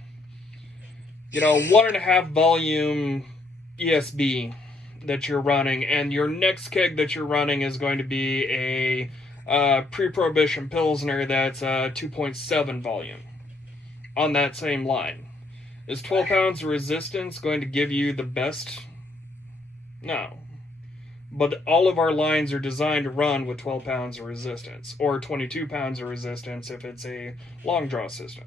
1.5 volume ESB that you're running, and your next keg that you're running is going to be a pre-prohibition Pilsner that's 2.7 volume on that same line. Is 12 pounds of resistance going to give you the best? No. But all of our lines are designed to run with 12 pounds of resistance, or 22 pounds of resistance if it's a long draw system.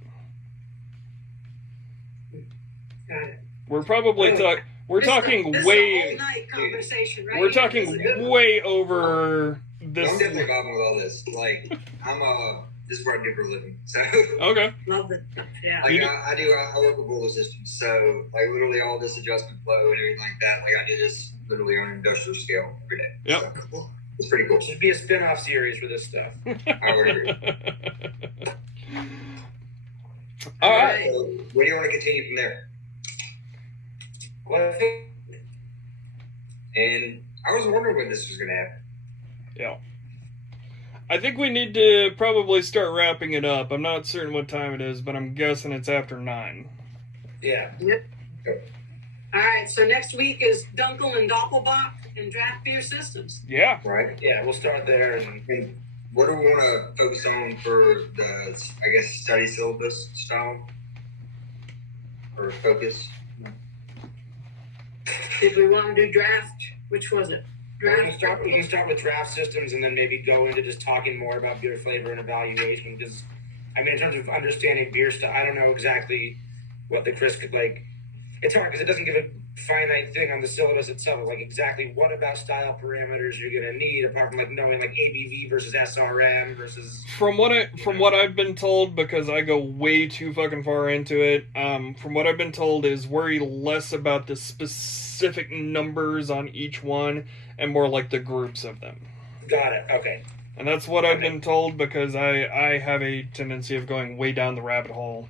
Got it. We're probably talking way. Conversation, right? We're talking way over this. I'm definitely vibing with all this. Like, this is what I do for a living. So okay. Love it. Yeah. Like I work with boiler systems, so like literally all this adjustment flow and everything like that. Like I do this literally on an industrial scale every day. Yep. So, it's pretty cool. Should be a spin-off series for this stuff. I would agree. All right. So, where do you want to continue from there? Well, I think And I was wondering when this was going to happen. Yeah. I think we need to probably start wrapping it up. I'm not certain what time it is, but I'm guessing it's after 9. Yeah. Yep. All right, so next week is Dunkel and Doppelbach and draft beer systems. Yeah. Right? Yeah, we'll start there. And what do we want to focus on for the, I guess, study syllabus style? Or focus? Did we want to do draft? Which was it? We can start with draft systems and then maybe go into just talking more about beer flavor and evaluation. Because, I mean, in terms of understanding beer stuff, I don't know exactly what the Chris could like. It's hard because it doesn't give a finite thing on the syllabus itself. Like exactly what about style parameters you're going to need, apart from like knowing like ABV versus SRM versus. From what I've been told, because I go way too fucking far into it. From what I've been told is worry less about the specific numbers on each one and more like the groups of them. Got it. Okay. And that's what I've been told because I have a tendency of going way down the rabbit hole.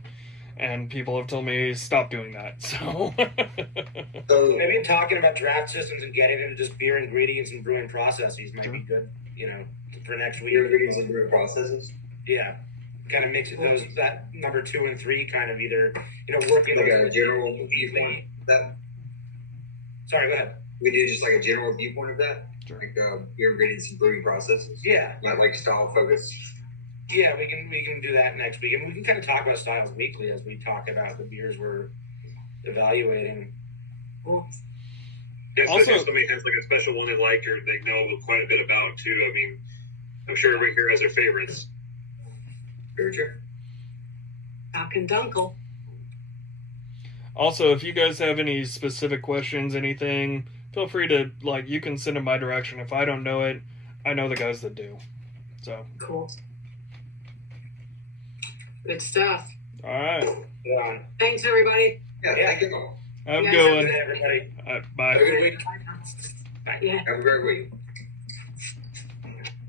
And people have told me stop doing that. So maybe talking about draft systems and getting into just beer ingredients and brewing processes might be good, for next week. Beer ingredients and brewing processes? Yeah. Kind of mix those, that number 2 and 3 kind of either, working like a general viewpoint of that. Sorry, go ahead. We do just like a general viewpoint of that? Sure. Like beer ingredients and brewing processes? Yeah. Not like style focus? Yeah, we can do that next week. And we can kind of talk about styles weekly as we talk about the beers we're evaluating. Cool. Yeah, Also, if somebody has like a special one they like or they know quite a bit about too. I mean, I'm sure everybody here has their favorites. Very true. Doc and Dunkel. Also, if you guys have any specific questions, anything, feel free to, you can send them my direction. If I don't know it, I know the guys that do. So. Cool. Good stuff. All right. Yeah. Thanks, everybody. Yeah, thank you all. Have a Yeah, good one. Everybody. Bye. Have a good week. Yeah. Have a great week.